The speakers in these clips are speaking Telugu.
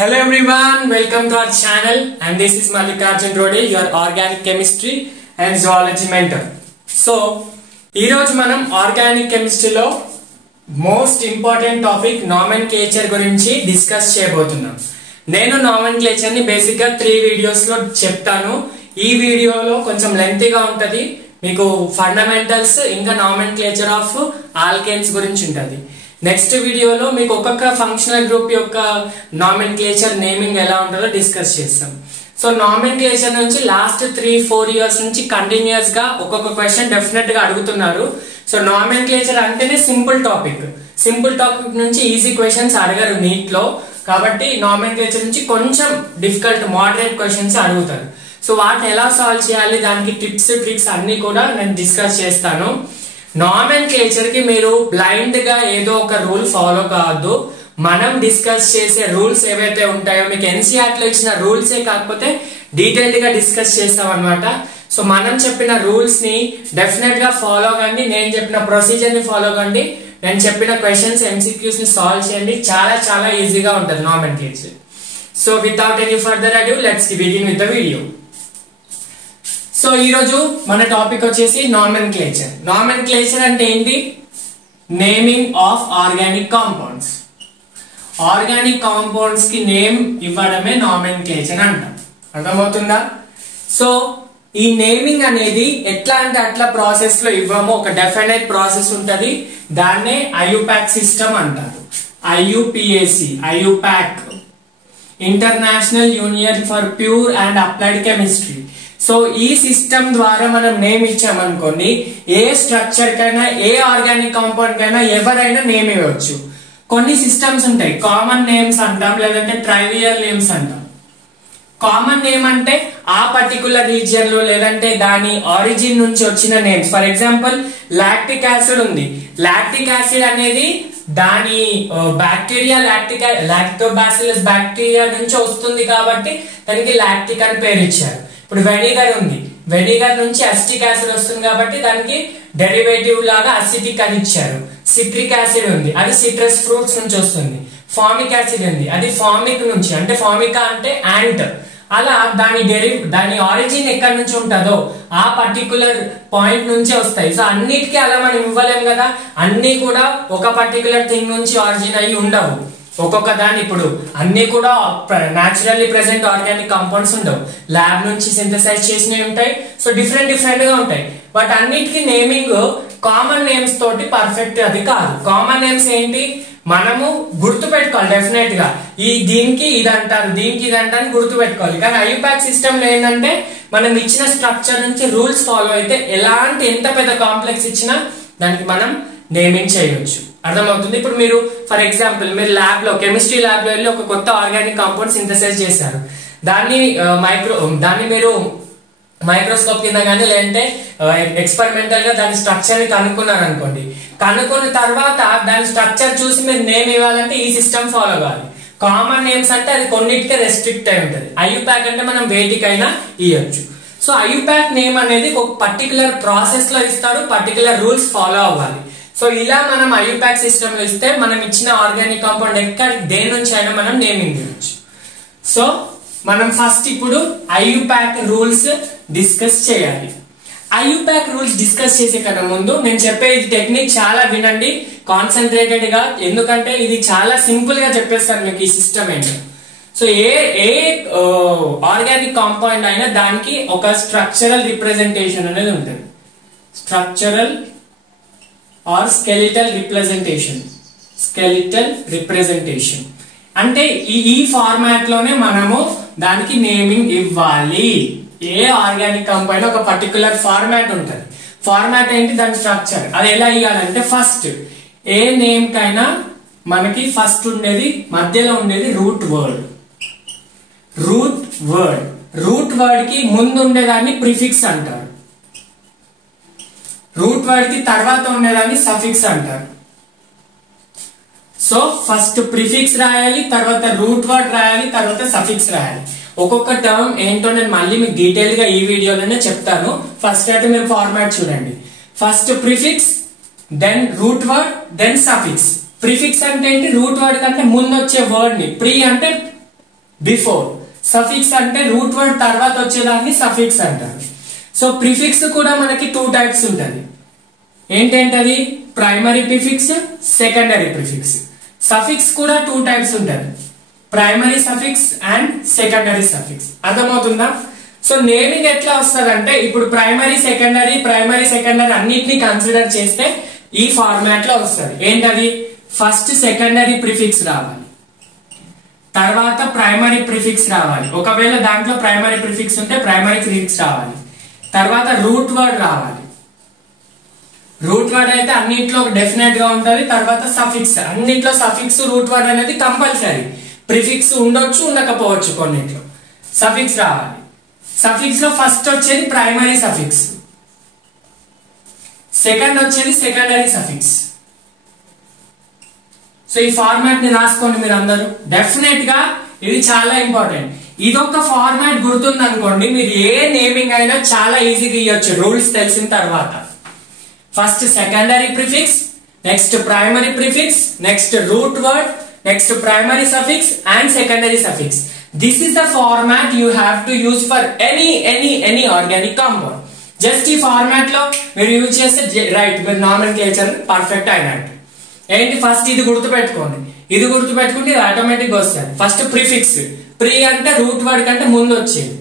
Hello everyone, welcome to our channel and this is Mallikarjun Rode, your organic chemistry and zoology mentor. So, ee roju manam organic chemistry lo most important topic nomenclature gurinchi discuss cheyabothunam. Nenu nomenclature ni basic ga 3 videos lo cheptanu. Ee video lo koncham lengthy ga untadi. Meeku fundamentals inga nomenclature of alkanes gurinchi untadi. Next వీడియోలో మీకు ఒక్కొక్క ఫంక్షనల్ గ్రూప్ యొక్క నామెన్క్లేచర్ నేమింగ్ ఎలా ఉంటుందో డిస్కస్ చేస్తాం. సో నామెన్క్లేచర్ నుంచి లాస్ట్ 3-4 ఇయర్స్ నుంచి కంటిన్యూస్ గా ఒక్కొక్క క్వశ్చన్ డెఫినెట్ గా అడుగుతున్నారు. సో నామెన్క్లేచర్ అంటేనే సింపుల్ టాపిక్ నుంచి ఈజీ క్వశ్చన్స్ అడగరు నీట్ లో. కాబట్టి నామెన్క్లేచర్ నుంచి కొంచెం డిఫికల్ట్ మోడరేట్ క్వశ్చన్స్ అడుగుతారు. సో వాటిని ఎలా సాల్వ్ చేయాలి, దానికి టిప్స్ ట్రిక్స్ అన్ని కూడా నేను డిస్కస్ చేస్తాను. నామెన్క్లేచర్ కి మీరు బ్లైండ్ గా ఏదో ఒక రూల్ ఫాలో కావద్దు. మనం డిస్కస్ చేసే రూల్స్ ఏవైతే ఉంటాయో మీకు ఎన్సీఆర్టీ లో ఇచ్చిన రూల్సే కాకపోతే డీటెయిల్డ్ గా డిస్కస్ చేస్తాం అన్నమాట. సో మనం చెప్పిన రూల్స్ ని డెఫినెట్ గా ఫాలో కండి, నేను చెప్పిన ప్రొసీజర్ ని ఫాలో కండి, నేను చెప్పిన క్వశ్చన్స్ ఎంసీక్యూస్ ని సాల్వ్ చేయండి. చాలా చాలా ఈజీగా ఉంటుంది nomenclature. So without any further adieu let's begin with the video. So ఈ రోజు మన టాపిక్ వచ్చేసి నామెన్క్లేచర్. నామెన్క్లేచర్ అంటే ఏంటి? Naming of organic compounds. Organic compounds కి నేమ్ ఇవ్వడమే నామెన్క్లేచర్ అంటాం. అర్థమవుతుందా? సో ఈ నేమింగ్ అనేది ఎట్లా అంటే అట్లా ప్రాసెస్ లో ఇవ్వము, ఒక డెఫినెట్ ప్రాసెస్ ఉంటది. దాన్నే ఐయుపాక్ సిస్టమ్ అంటారు. IUPAC international union for pure and applied chemistry. So ఈ సిస్టమ్ ద్వారా మనం నేమ్ ఇచ్చామనుకోండి, ఏ స్ట్రక్చర్ కైనా ఏ ఆర్గానిక్ కాంపౌండ్ కైనా ఎవరైనా నేమ్ ఇవ్వచ్చు. కొన్ని సిస్టమ్స్ ఉంటాయి, కామన్ నేమ్స్ అంటాం, లేదంటే ట్రైవియల్ నేమ్స్ అంటాం. కామన్ నేమ్ అంటే ఆ పర్టికులర్ రీజియన్ లో లేదంటే దాని ఆరిజిన్ నుంచి వచ్చిన names. For example lactic acid ఉంది. లాక్టిక్ యాసిడ్ అనేది దాని బ్యాక్టీరియా లాక్టోబాసిల్లస్ బ్యాక్టీరియా నుంచి వస్తుంది కాబట్టి దానికి లాక్టిక్ అని పేరు ఇచ్చారు. ఇప్పుడు వెనిగర్ ఉంది, వెనిగర్ నుంచి అసిటిక్ యాసిడ్ వస్తుంది కాబట్టి దానికి డెరివేటివ్ లాగా అసిటిక్ అని ఇచ్చారు. సిట్రిక్ యాసిడ్ ఉంది, అది సిట్రస్ ఫ్రూట్స్ నుంచి వస్తుంది. ఫామిక్ యాసిడ్ ఉంది, అది ఫామిక్ నుంచి, అంటే ఫామికా అంటే యాంట్. అలా దాని ఆరిజిన్ ఎక్కడి నుంచి ఉంటుందో ఆ పర్టికులర్ పాయింట్ నుంచి వస్తాయి. సో అన్నిటికీ అలా మనం ఇవ్వలేం కదా, అన్ని కూడా ఒక పర్టికులర్ థింగ్ నుంచి ఆరిజిన్ అయ్యి ఉండవు. ఒక్కొక్క దాన్ని ఇప్పుడు అన్ని కూడా న్యాచురల్లీ ప్రెసెంట్ ఆర్గానిక్ కాంపౌండ్స్ ఉండవు, ల్యాబ్ నుంచి సింథసైజ్ చేసినవి ఉంటాయి. సో డిఫరెంట్ గా ఉంటాయి. బట్ అన్నిటికీ నేమింగ్ కామన్ నేమ్స్ తోటి పర్ఫెక్ట్ అది కాదు. కామన్ నేమ్స్ ఏంటి మనము గుర్తు పెట్టుకోవాలి డెఫినెట్ గా. దీనికి ఇది అంటారు, దీనికి ఇది అంటారు గుర్తు పెట్టుకోవాలి. కానీ ఐయుపాక్ సిస్టమ్ లో ఏంటంటే మనం ఇచ్చిన స్ట్రక్చర్ నుంచి రూల్స్ ఫాలో అయితే ఎలాంటి ఎంత పెద్ద కాంప్లెక్స్ ఇచ్చినా దానికి మనం నేమింగ్ చేయవచ్చు. అర్థమవుతుంది? ఇప్పుడు మీరు ఫర్ ఎగ్జాంపుల్ మీరు ల్యాబ్ లో కెమిస్ట్రీ ల్యాబ్ లో వెళ్ళి ఒక కొత్త ఆర్గానిక్ కాంపౌండ్ సింథసైజ్ చేశారు. దాన్ని మీరు మైక్రోస్కోప్ కింద కానీ లేదంటే ఎక్స్పెరిమెంటల్ గా దాని స్ట్రక్చర్ ని కనుక్కున్నారు అనుకోండి. కనుక్కున్న తర్వాత దాని స్ట్రక్చర్ చూసి మీరు నేమ్ ఇవ్వాలంటే ఈ సిస్టమ్ ఫాలో కావాలి. కామన్ నేమ్స్ అంటే అది కొన్నిటికే రెస్ట్రిక్ట్ అయి ఉంటుంది. ఐయుపాక్ అంటే మనం వేటికైనా ఇవ్వచ్చు. సో ఐయుపాక్ నేమ్ అనేది ఒక పర్టికులర్ ప్రాసెస్ లో ఇస్తారు, పర్టికులర్ రూల్స్ ఫాలో అవ్వాలి. సో ఇలా మనం ఐయుపాక్ సిస్టమ్ లో ఇస్తే మనం ఇచ్చిన ఆర్గానిక్ కాంపౌండ్ ఎక్కడ దేని నుంచి అయినా మనం నేమింగ్ ఇవ్వచ్చు. సో మనం ఫస్ట్ ఇప్పుడు ఐయుపాక్ రూల్స్ డిస్కస్ చేయాలి. ఐయుపాక్ రూల్స్ డిస్కస్ చేసే కన్నా ముందు నేను చెప్పే ఈ టెక్నిక్ చాలా వినండి కాన్సన్ట్రేటెడ్ గా, ఎందుకంటే ఇది చాలా సింపుల్ గా చెప్పేస్తాను మీకు ఈ సిస్టమ్ ఏంటో. సో ఏ ఆర్గానిక్ కాంపౌండ్ అయినా దానికి ఒక స్ట్రక్చరల్ రిప్రజెంటేషన్ అనేది ఉంటుంది. స్ట్రక్చరల్ ఆర్ స్కెలిటల్ రిప్రజెంటేషన్ అంటే ఈ ఫార్మాట్ లోనే మనము దానికి నేమింగ్ ఇవ్వాలి. ఏ ఆర్గానిక్ కాంపౌండ్ ఒక పర్టికులర్ ఫార్మాట్ ఉంటుంది. ఫార్మాట్ ఏంటి? దాని స్ట్రక్చర్. అది ఎలా ఇవ్వాలంటే ఫస్ట్ ఏ నేమ్ కైనా మనకి ఫస్ట్ ఉండేది మధ్యలో ఉండేది రూట్ వర్డ్. రూట్ వర్డ్ కి ముందు ఉండేదాన్ని ప్రిఫిక్స్ అంటారు. రూట్ వర్డ్ కి తర్వాత ఉండేదాన్ని సఫిక్స్ అంటారు. సో ఫస్ట్ ప్రిఫిక్స్ రాయాలి, తర్వాత రూట్ వర్డ్ రాయాలి, తర్వాత సఫిక్స్ రాయాలి. ఒక్కొక్క టర్మ్ ఏంటో నేను మళ్ళీ మీకు డీటెయిల్ గా ఈ వీడియోలోనే చెప్తాను. ఫస్ట్ అయితే మీరు ఫార్మాట్ చూడండి. First prefix, then root word, then suffix. Prefix అంటే ఏంటి? రూట్ వర్డ్ కంటే ముందు వచ్చే వర్డ్ ని, ప్రీ అంటే బిఫోర్. సఫిక్స్ అంటే రూట్ వర్డ్ తర్వాత వచ్చేదాన్ని సఫిక్స్ అంటారు. సో ప్రిఫిక్స్ కూడా మనకి 2 టైప్స్ ఉంటుంది. ఏంటంటది? Primary prefix, secondary prefix. Suffix కూడా 2 టైప్స్ ఉంటుంది, primary suffix and secondary suffix. అర్థమవుతుందా? సో నేమింగ్ ఎట్లా వస్తుందంటే ఇప్పుడు ప్రైమరీ సెకండరీ అన్నిటిని కన్సిడర్ చేస్తే ఈ ఫార్మాట్ లో వస్తుంది. ఏంటది? ఫస్ట్ సెకండరీ ప్రిఫిక్స్ రావాలి, తర్వాత ప్రైమరీ ప్రిఫిక్స్ రావాలి. ఒకవేళ దాంట్లో ప్రైమరీ ప్రిఫిక్స్ ఉంటే ప్రైమరీ ప్రిఫిక్స్ రావాలి, తర్వాత రూట్ వర్డ్ రావాలి. రూట్ వర్డ్ అయితే అన్నిట్లో డెఫినెట్ గా ఉంటది. తర్వాత సఫిక్స్, అన్నిట్లో సఫిక్స్ రూట్ వర్డ్ అనేది కంపల్సరీ. ప్రిఫిక్స్ ఉండొచ్చు, ఉండకపోవచ్చు, కొన్నిట్లో సఫిక్స్ రావాలి. సఫిక్స్ లో ఫస్ట్ వచ్చేది ప్రైమరీ సఫిక్స్, సెకండ్ వచ్చేది సెకండరీ సఫిక్స్. సో ఈ ఫార్మాట్ ని రాసుకోండి మీరు అందరూ. డెఫినెట్ గా ఇది చాలా ఇంపార్టెంట్. ఇదొక ఫార్మాట్ గుర్తుంది అనుకోండి, మీరు ఏ నేమింగ్ అయినా చాలా ఈజీగా ఇవ్వచ్చు రూల్స్ తెలిసిన తర్వాత. First secondary prefix, next primary prefix, next root word, next primary suffix and secondary suffix. This is the format you have to use for any organic compound. Just ఈ ఫార్మాట్ లో మీరు యూజ్ చేస్తే రైట్, మీరు నామెన్క్లేచర్ పర్ఫెక్ట్ అయినట్టు. ఏంటి? ఫస్ట్ ఇది గుర్తుపెట్టుకోండి, ఇది గుర్తుపెట్టుకుంటే ఇది ఆటోమేటిక్ వస్తుంది. ఫస్ట్ ప్రిఫిక్స్, ప్రీ అంటే రూట్ వర్డ్ కంటే ముందు వచ్చేది.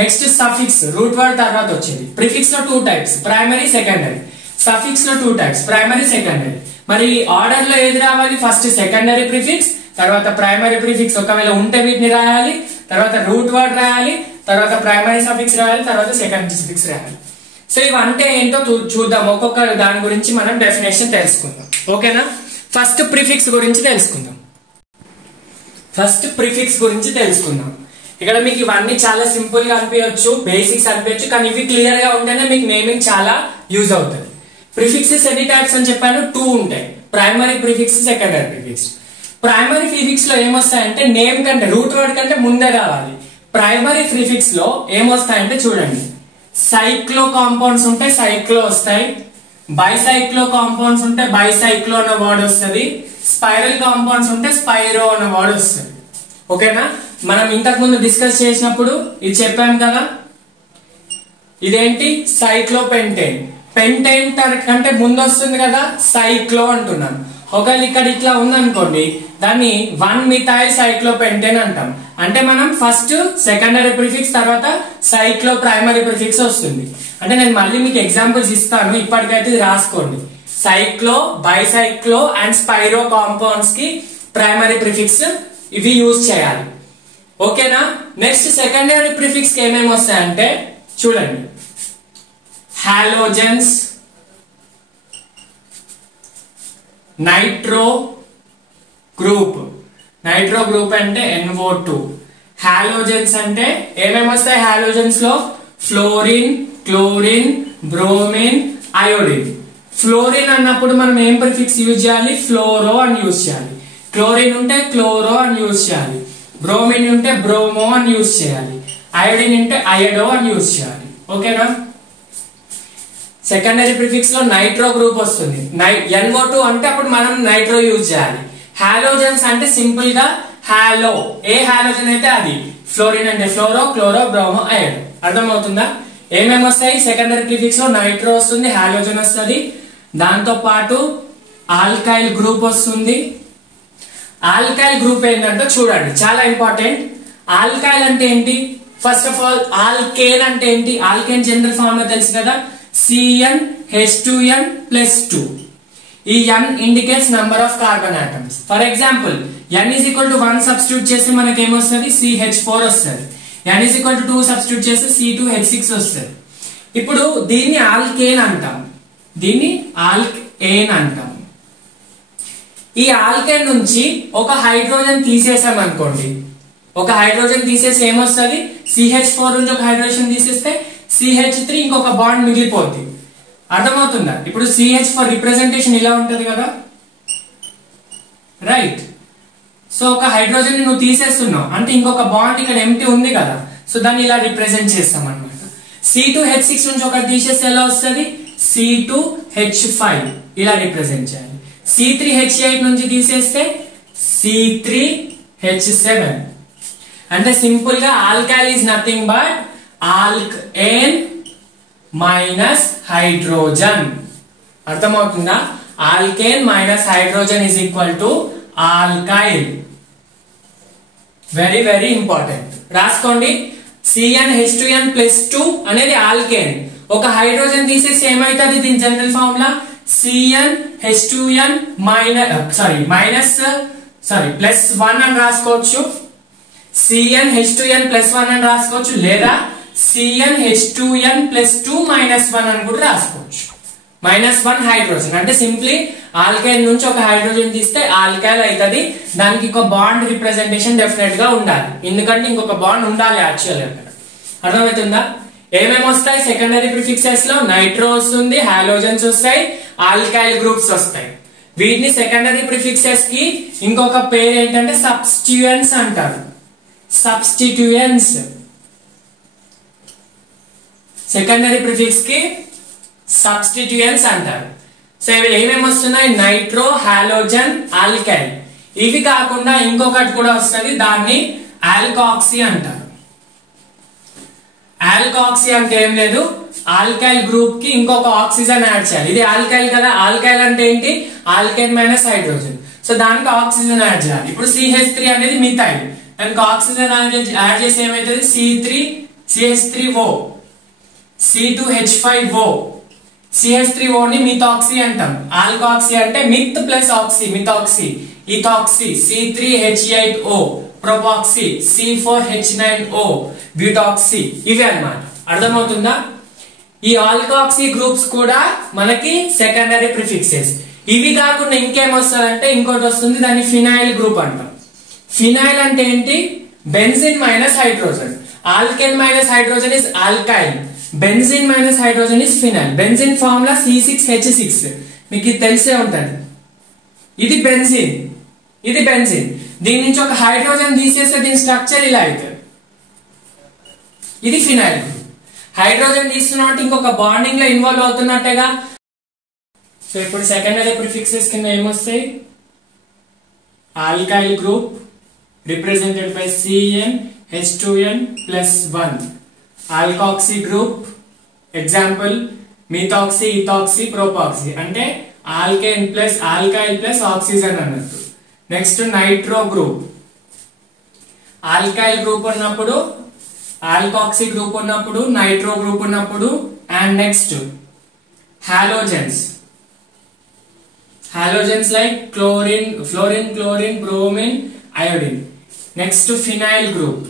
నెక్స్ట్ సఫిక్స్, రూట్ వర్డ్ తర్వాత వచ్చేది. ప్రిఫిక్స్ లో 2 టైప్స్, ప్రైమరీ సెకండరీ. సఫిక్స్ లో 2 టైప్స్, ప్రైమరీ సెకండరీ. మరి ఆర్డర్ లో ఏది రావాలి? ఫస్ట్ సెకండరీ ప్రిఫిక్స్, తర్వాత ప్రైమరీ ప్రిఫిక్స్ ఒకవేళ ఉంటే వీటిని రాయాలి, తర్వాత రూట్ వర్డ్ రాయాలి, తర్వాత ప్రైమరీ సఫిక్స్ రాయాలి, తర్వాత సెకండరీ సఫిక్స్ రాయాలి. సో ఇవంటే ఏంటో చూద్దాం, ఒక్కొక్క దాని గురించి మనం డెఫినేషన్ తెలుసుకుందాం. ఓకేనా? ఫస్ట్ ప్రిఫిక్స్ గురించి తెలుసుకుందాం. ఇక్కడ మీకు ఇవన్నీ చాలా సింపుల్ గా అనిపించచ్చు, బేసిక్స్ అనిపించచ్చు, కానీ ఇవి క్లియర్ గా ఉంటేనే మీకు నేమింగ్ చాలా యూజ్ అవుతుంది. ప్రిఫిక్సెస్ ఎన్ని టైప్స్ అని చెప్పాను? 2 ఉంటాయి, primary prefix, secondary prefix. Primary prefix లో ఏమొస్తాయంటే నేమ్ కంటే రూట్ వర్డ్ కంటే ముందే రావాలి. ప్రైమరీ ప్రిఫిక్స్ లో ఏమొస్తాయంటే చూడండి, సైక్లో కాంపౌండ్స్ ఉంటే సైక్లో వస్తాయి, బైసైక్లో కాంపౌండ్స్ ఉంటే బైసైక్లో అన్న వర్డ్ వస్తుంది, స్పైరల్ కాంపౌండ్స్ ఉంటే స్పైరో అన్న వర్డ్ వస్తుంది. ఓకేనా? మనం ఇంతకు ముందు డిస్కస్ చేసినప్పుడు ఇది చెప్పాం కదా, ఇదేంటి? సైక్లోపెంటేన్. పెంటేన్ కంటే ముందు వస్తుంది కదా, సైక్లో అంటున్నాను. ఒకవేళ ఇక్కడ ఇట్లా ఉందనుకోండి, దాన్ని 1-మిథైల్ సైక్లోపెంటేన్ అంటాం. అంటే మనం ఫస్ట్ సెకండరీ ప్రిఫిక్స్, తర్వాత సైక్లో ప్రైమరీ ప్రిఫిక్స్ వస్తుంది. అంటే నేను మళ్ళీ మీకు ఎగ్జాంపుల్స్ ఇస్తాను, ఇప్పటికైతే ఇది రాసుకోండి. సైక్లో, బైసైక్లో అండ్ స్పైరో కాంపౌండ్స్ కి ప్రైమరీ ప్రిఫిక్స్ ఇవి యూజ్ చేయాలి. ఓకేనా? నెక్స్ట్ సెకండరీ ప్రిఫిక్స్ కి ఏమేమి వస్తాయంటే చూడండి, halogens, nitro group. Nitro group అంటే NO2. హాలోజన్స్ అంటే ఏమేమి వస్తాయి హాలోజన్స్ లో? Fluorine, chlorine, bromine, iodine. Fluorine అన్నప్పుడు మనం ఏం ప్రిఫిక్స్ యూజ్ చేయాలి? ఫ్లోరో అని యూజ్ చేయాలి. క్లోరిన్ ఉంటే క్లోరో అని యూజ్ చేయాలి. బ్రోమిన్ ఉంటే బ్రోమో అని యూజ్ చేయాలి. అయోడిన్ ఉంటే అయోడో అని యూజ్ చేయాలి. ఓకేనా? సెకండరీ ప్రిఫిక్స్ లో నైట్రో గ్రూప్ వస్తుంది. NO2 అంటే అప్పుడు మనం నైట్రో యూజ్ చేయాలి. హాలోజన్స్ అంటే సింపుల్ గా హాలో, ఏ హాలోజన్ అయితే అది. ఫ్లోరిన్ అంటే ఫ్లోరో, క్లోరో, బ్రోమో, అయోడో. అర్థమవుతుందా? ఏమేమి వస్తాయి సెకండరీ ప్రిఫిక్స్ లో? నైట్రో వస్తుంది, హాలోజన్ వస్తుంది, దాంతో పాటు ఆల్కైల్ గ్రూప్ వస్తుంది. ఆల్కైల్ గ్రూప్ ఏంటంటే చూడండి, చాలా ఇంపార్టెంట్. ఆల్కైల్ అంటే ఏంటి? ఫస్ట్ ఆఫ్ ఆల్ ఆల్కేన్ అంటే ఏంటి? ఆల్కేన్ జనరల్ ఫార్ములా తెలుసు కదా, CnH2n+2. ఈ n indicates number of carbon atoms. For example n = 1 substitute చేస్తే మనకి ఏమొస్తుంది? CH4 వస్తుంది. n = 2 సబ్స్టిట్యూట్ చేస్తే C2H6 వస్తుంది. ఇప్పుడు దీన్ని ఆల్కేన్ అంటాం, దీన్ని ఆల్కేన్ అంటాం. ఈ ఆల్కేన్ నుంచి ఒక హైడ్రోజన్ తీసేసాం అనుకోండి, ఒక హైడ్రోజన్ తీసేసి ఏమొస్తుంది? CH4 నుంచి ఒక హైడ్రోజన్ తీసేస్తే CH3 ఇంకొక బాండ్ మిగిలిపోద్ది. అర్థమవుతుందా? ఇప్పుడు CH4 రిప్రజెంటేషన్ ఇలా ఉంటది కదా, రైట్? సో ఒక హైడ్రోజన్ నువ్వు తీసేస్తున్నావు అంటే ఇంకొక బాండ్ ఇక్కడ ఎంటీ ఉంది కదా, సో దాన్ని ఇలా రిప్రజెంట్ చేస్తాం అనమాట. C2H6 నుంచి ఒకటి తీసేస్తే ఎలా వస్తుంది? C2H5 ఇలా రిప్రజెంట్ చేయాలి. C3H8 నుంచి తీసేస్తే C3H7. అంటే సింపుల్ గా alkyl is nothing but alkane minus hydrogen. అర్థమవుతుందా? Alkane minus hydrogen is equal to alkyl. Very very important, రాసుకోండి. CnH2n+2 అనేది ఆల్కేన్. ఒక హైడ్రోజన్ తీసేసి ఏమైతుంది దీని జనరల్ ఫార్ములా? CnH2n +1 అని రాసుకోవచ్చు, CnH2n+1 అని రాసుకోవచ్చు, లేదా CnH2n+2 -1 అని కూడా రాసుకోవచ్చు. -1 హైడ్రోజన్ అంటే సింప్లీ ఆల్కైల్ నుంచి ఒక హైడ్రోజన్ తీస్తే ఆల్కైల్ అవుతుంది. దానికి ఒక బాండ్ రిప్రజెంటేషన్ డెఫినెట్ గా ఉండాలి, ఎందుకంటే ఇంకొక బాండ్ ఉండాలి యాక్చువల్ గా. అర్థమవుతుందా? ఏమేమి వస్తాయి సెకండరీ ప్రిఫిక్సెస్ లో? నైట్రో వస్తుంది, హాలోజన్స్ వస్తాయి, ఆల్కైల్ గ్రూప్స్ వస్తాయి. వీటిని సెకండరీ ప్రిఫిక్సెస్ కి ఇంకొక పేరు ఏంటంటే సబ్స్టిట్యూయెంట్స్ అంటారు. సబ్స్టిట్యూయెంట్స్ సెకండరీ ప్రిఫిక్స్ కి సబ్స్టిట్యూయెంట్స్ అంటారు. సో ఇవి ఏమేమి వస్తున్నాయి? Nitro, halogen, alkyl. ఇవి కాకుండా ఇంకొకటి కూడా వస్తుంది, దాన్ని ఆల్కాక్సీ అంటారు. ఆల్కాక్సీ అంటే ఏం లేదు, ఆల్కైల్ గ్రూప్ కి ఇంకొక ఆక్సిజన్ యాడ్ చేయాలి. ఇది ఆల్కైల్ కదా, ఆల్కైల్ అంటే ఏంటి? Alkane minus hydrogen. సో దానికి ఆక్సిజన్ యాడ్ చేయాలి. ఇప్పుడు CH3 అనేది మిథైల్, దానికి ఆక్సిజన్ యాడ్ చేసి ఏమైతుంది? CH3O, C2H5O, CH3O ని మిథాక్సీ అంటాం. ఆల్కాక్సీ అంటే myth plus oxy, methoxy. Ethoxy C3H8O, ప్రొపాక్సీ C4H9O, బ్యూటాక్సీ. ఇవి అన్నమాట. అర్థమవుతుందా? ఈ ఆల్కాక్సీ గ్రూప్స్ కూడా మనకి సెకండరీ ప్రిఫిక్సెస్. ఇవి కాకుండా ఇంకేమొస్తుందంటే ఇంకోటి వస్తుంది, దాన్ని ఫినైల్ గ్రూప్ అంటాం. ఫినైల్ అంటే ఏంటి? Benzene minus hydrogen. Alkane minus hydrogen is alkyl, benzene minus hydrogen is phenyl. Benzene formula C6H6, మీకు ఇది తెలిసే ఉంటుంది. ఇది బెంజిన్, ఇది బెంజిన్. దీని నుంచి ఒక హైడ్రోజన్ తీసేస్తే దీని స్ట్రక్చర్ ఇలా అవుతుంది. ఇది ఫినైల్. హైడ్రోజన్ తీస్తున్నా అంటే ఇంకొక బాండింగ్ లో ఇన్వాల్వ్ అవుతున్నట్టేగా. సో ఇప్పుడు సెకండరీ ప్రిఫిక్సెస్ కింద ఏమొస్తాయి? Alkyl group represented by CnH2n+1. Alkoxy group example methoxy, ethoxy, propoxy అంటే alkane plus alkyl plus oxygen అన్నట్టు. Next nitro group, alkyl group ఉన్నప్పుడు, ఆల్కాక్సీ గ్రూప్ ఉన్నప్పుడు, నైట్రో గ్రూప్ ఉన్నప్పుడు. And next halogens, halogens like chlorine, fluorine, chlorine, bromine, iodine. Next phenyl group,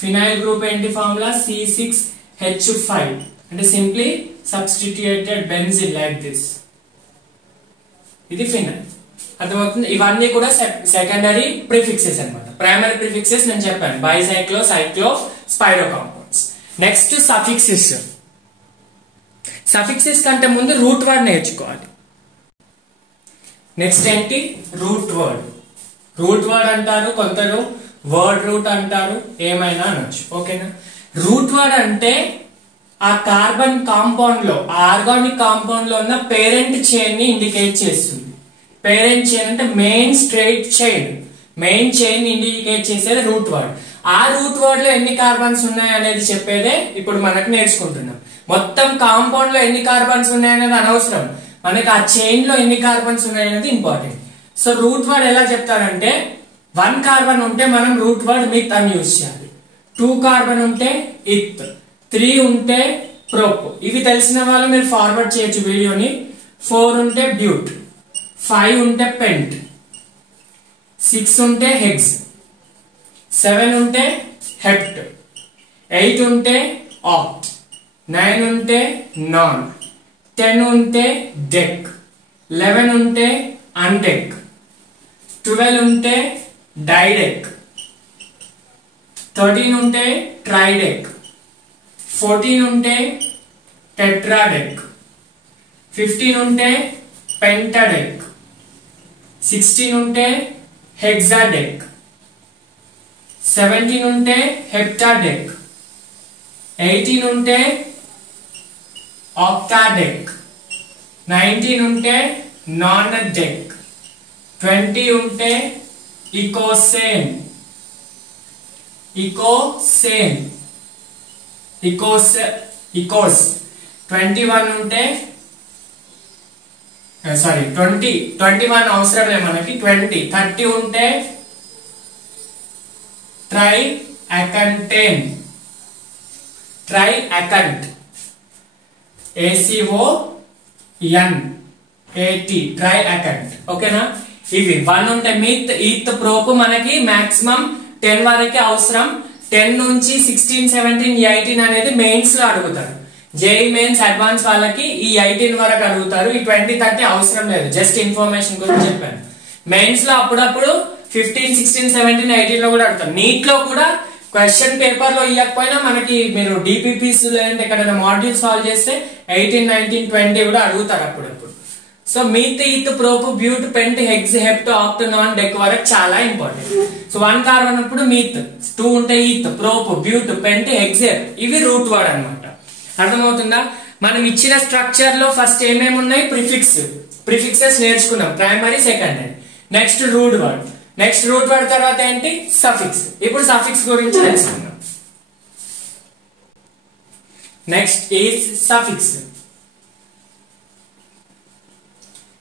phenyl group ఏంటి ఫార్ములా? C6H5 అంటే simply substituted benzene like this. ఇది ఫినైల్. అర్థమవుతుంది? ఇవన్నీ కూడా సెకండరీ ప్రిఫిక్సెస్ అన్నమాట. ప్రైమరీ ప్రిఫిక్సెస్ నేను చెప్పాను, bicyclo, cyclo, spiro compounds. Next suffixes. Suffixes కంటే ముందు రూట్ వర్డ్ నేర్చుకోవాలి. నెక్స్ట్ ఏంటి? Root word. రూట్ వర్డ్ అంటారు, కొందరు వర్డ్ రూట్ అంటారు, ఏమైనా అనొచ్చు. ఓకేనా? రూట్ వర్డ్ అంటే ఆ కార్బన్ కాంపౌండ్ లో, ఆర్గానిక్ కాంపౌండ్ లో ఉన్న పేరెంట్ చైన్ ని ఇండికేట్ చేస్తుంది. పేరెంట్ చైన్ అంటే main straight chain, main chain indicate చేసేది రూట్ వర్డ్. ఆ రూట్ వర్డ్ లో ఎన్ని కార్బన్స్ ఉన్నాయి అనేది చెప్పేదే ఇప్పుడు మనకు నేర్చుకుంటున్నాం. మొత్తం కాంపౌండ్ లో ఎన్ని కార్బన్స్ ఉన్నాయనేది అనవసరం, మనకి ఆ చైన్ లో ఎన్ని కార్బన్స్ ఉన్నాయనేది ఇంపార్టెంట్. సో రూట్ వర్డ్ ఎలా చెప్తారంటే 1 కార్బన్ ఉంటే మనం రూట్ వర్డ్ మిత్ అని యూజ్ చేయాలి, 2 కార్బన్ ఉంటే ఇత్, 3 ఉంటే ప్రోప్. ఇవి తెలిసిన వాళ్ళు మీరు ఫార్వర్డ్ చేయొచ్చు వీడియోని. 4 ఉంటే బ్యూట్, 5 ఉంటే పెంట్, 6 ఉంటే హెక్స్, 7 ఉంటే హెప్ట్, 8 ఉంటే ఆక్ట్, 9 ఉంటే నాన్, 10 ఉంటే డెక్, 11 ఉంటే అన్డెక్, 12 ఉంటే డైడెక్, 13 ఉంటే ట్రైడెక్, 14 ఉంటే టెట్రాడెక్, 15 ఉంటే పెంటాడెక్, 16 ఉంటే హెక్సాడెక్, 17 ఉంటే హెప్టాడెక్, 18 ఉంటే ఆక్టాడెక్, 19 ఉంటే నానడెక్, 20 ఉంటే ఇకోసేన్, ఇకోసేన్ ఇకోస్ 21 ఉంటే సారీ 21 అవసరం లేదు మనకి 30 ఉంటే ట్రైఅకంటేన్ ACONAT ట్రైఅకంట్ ఓకేనా. ఇవి 1 ఉంటే మిత్ ఈత్ ప్రోప్ మనకి మాక్సిమం 10 వరకే అవసరం. 10 నుంచి 16 17 18 అనేది మెయిన్స్ లో అడుగుతారు. జేఈ మెయిన్స్ అడ్వాన్స్ వాళ్ళకి ఈ 18 వరకు అడుగుతారు. ఈ 20 30 అవసరం లేదు, జస్ట్ ఇన్ఫర్మేషన్ గురించి చెప్పాను. మెయిన్స్ లో అప్పుడప్పుడు 15 16 17 18 లో కూడా అడుగుతారు. నీట్ లో కూడా క్వశ్చన్ పేపర్ లో ఇవ్వకపోయినా మనకి మీరు డిపిపిస్ లేదంటే ఎక్కడైనా మాడ్యూల్ సాల్వ్ చేస్తే 18 19 20 కూడా అడుగుతారు అప్పుడప్పుడు. So meth eth prop but pent hex hept oct non dec వరకు చాలా ఇంపార్టెంట్. సో 1 కార్బన్ అప్పుడు మీత్, 2 ఉంటే eth prop but pent hex hept ఇవి రూట్ వర్డ్ అన్నమాట. అర్థమవుతుందా? మనం ఇచ్చిన స్ట్రక్చర్ లో ఫస్ట్ ఏమేమి ఉన్నాయి, ప్రిఫిక్సెస్ నేర్చుకున్నాం, primary secondary. Next route word తర్వాత ఏంటి, సఫిక్స్. ఇప్పుడు సఫిక్స్ గురించి తెలుసుకుందాం. Next is suffix.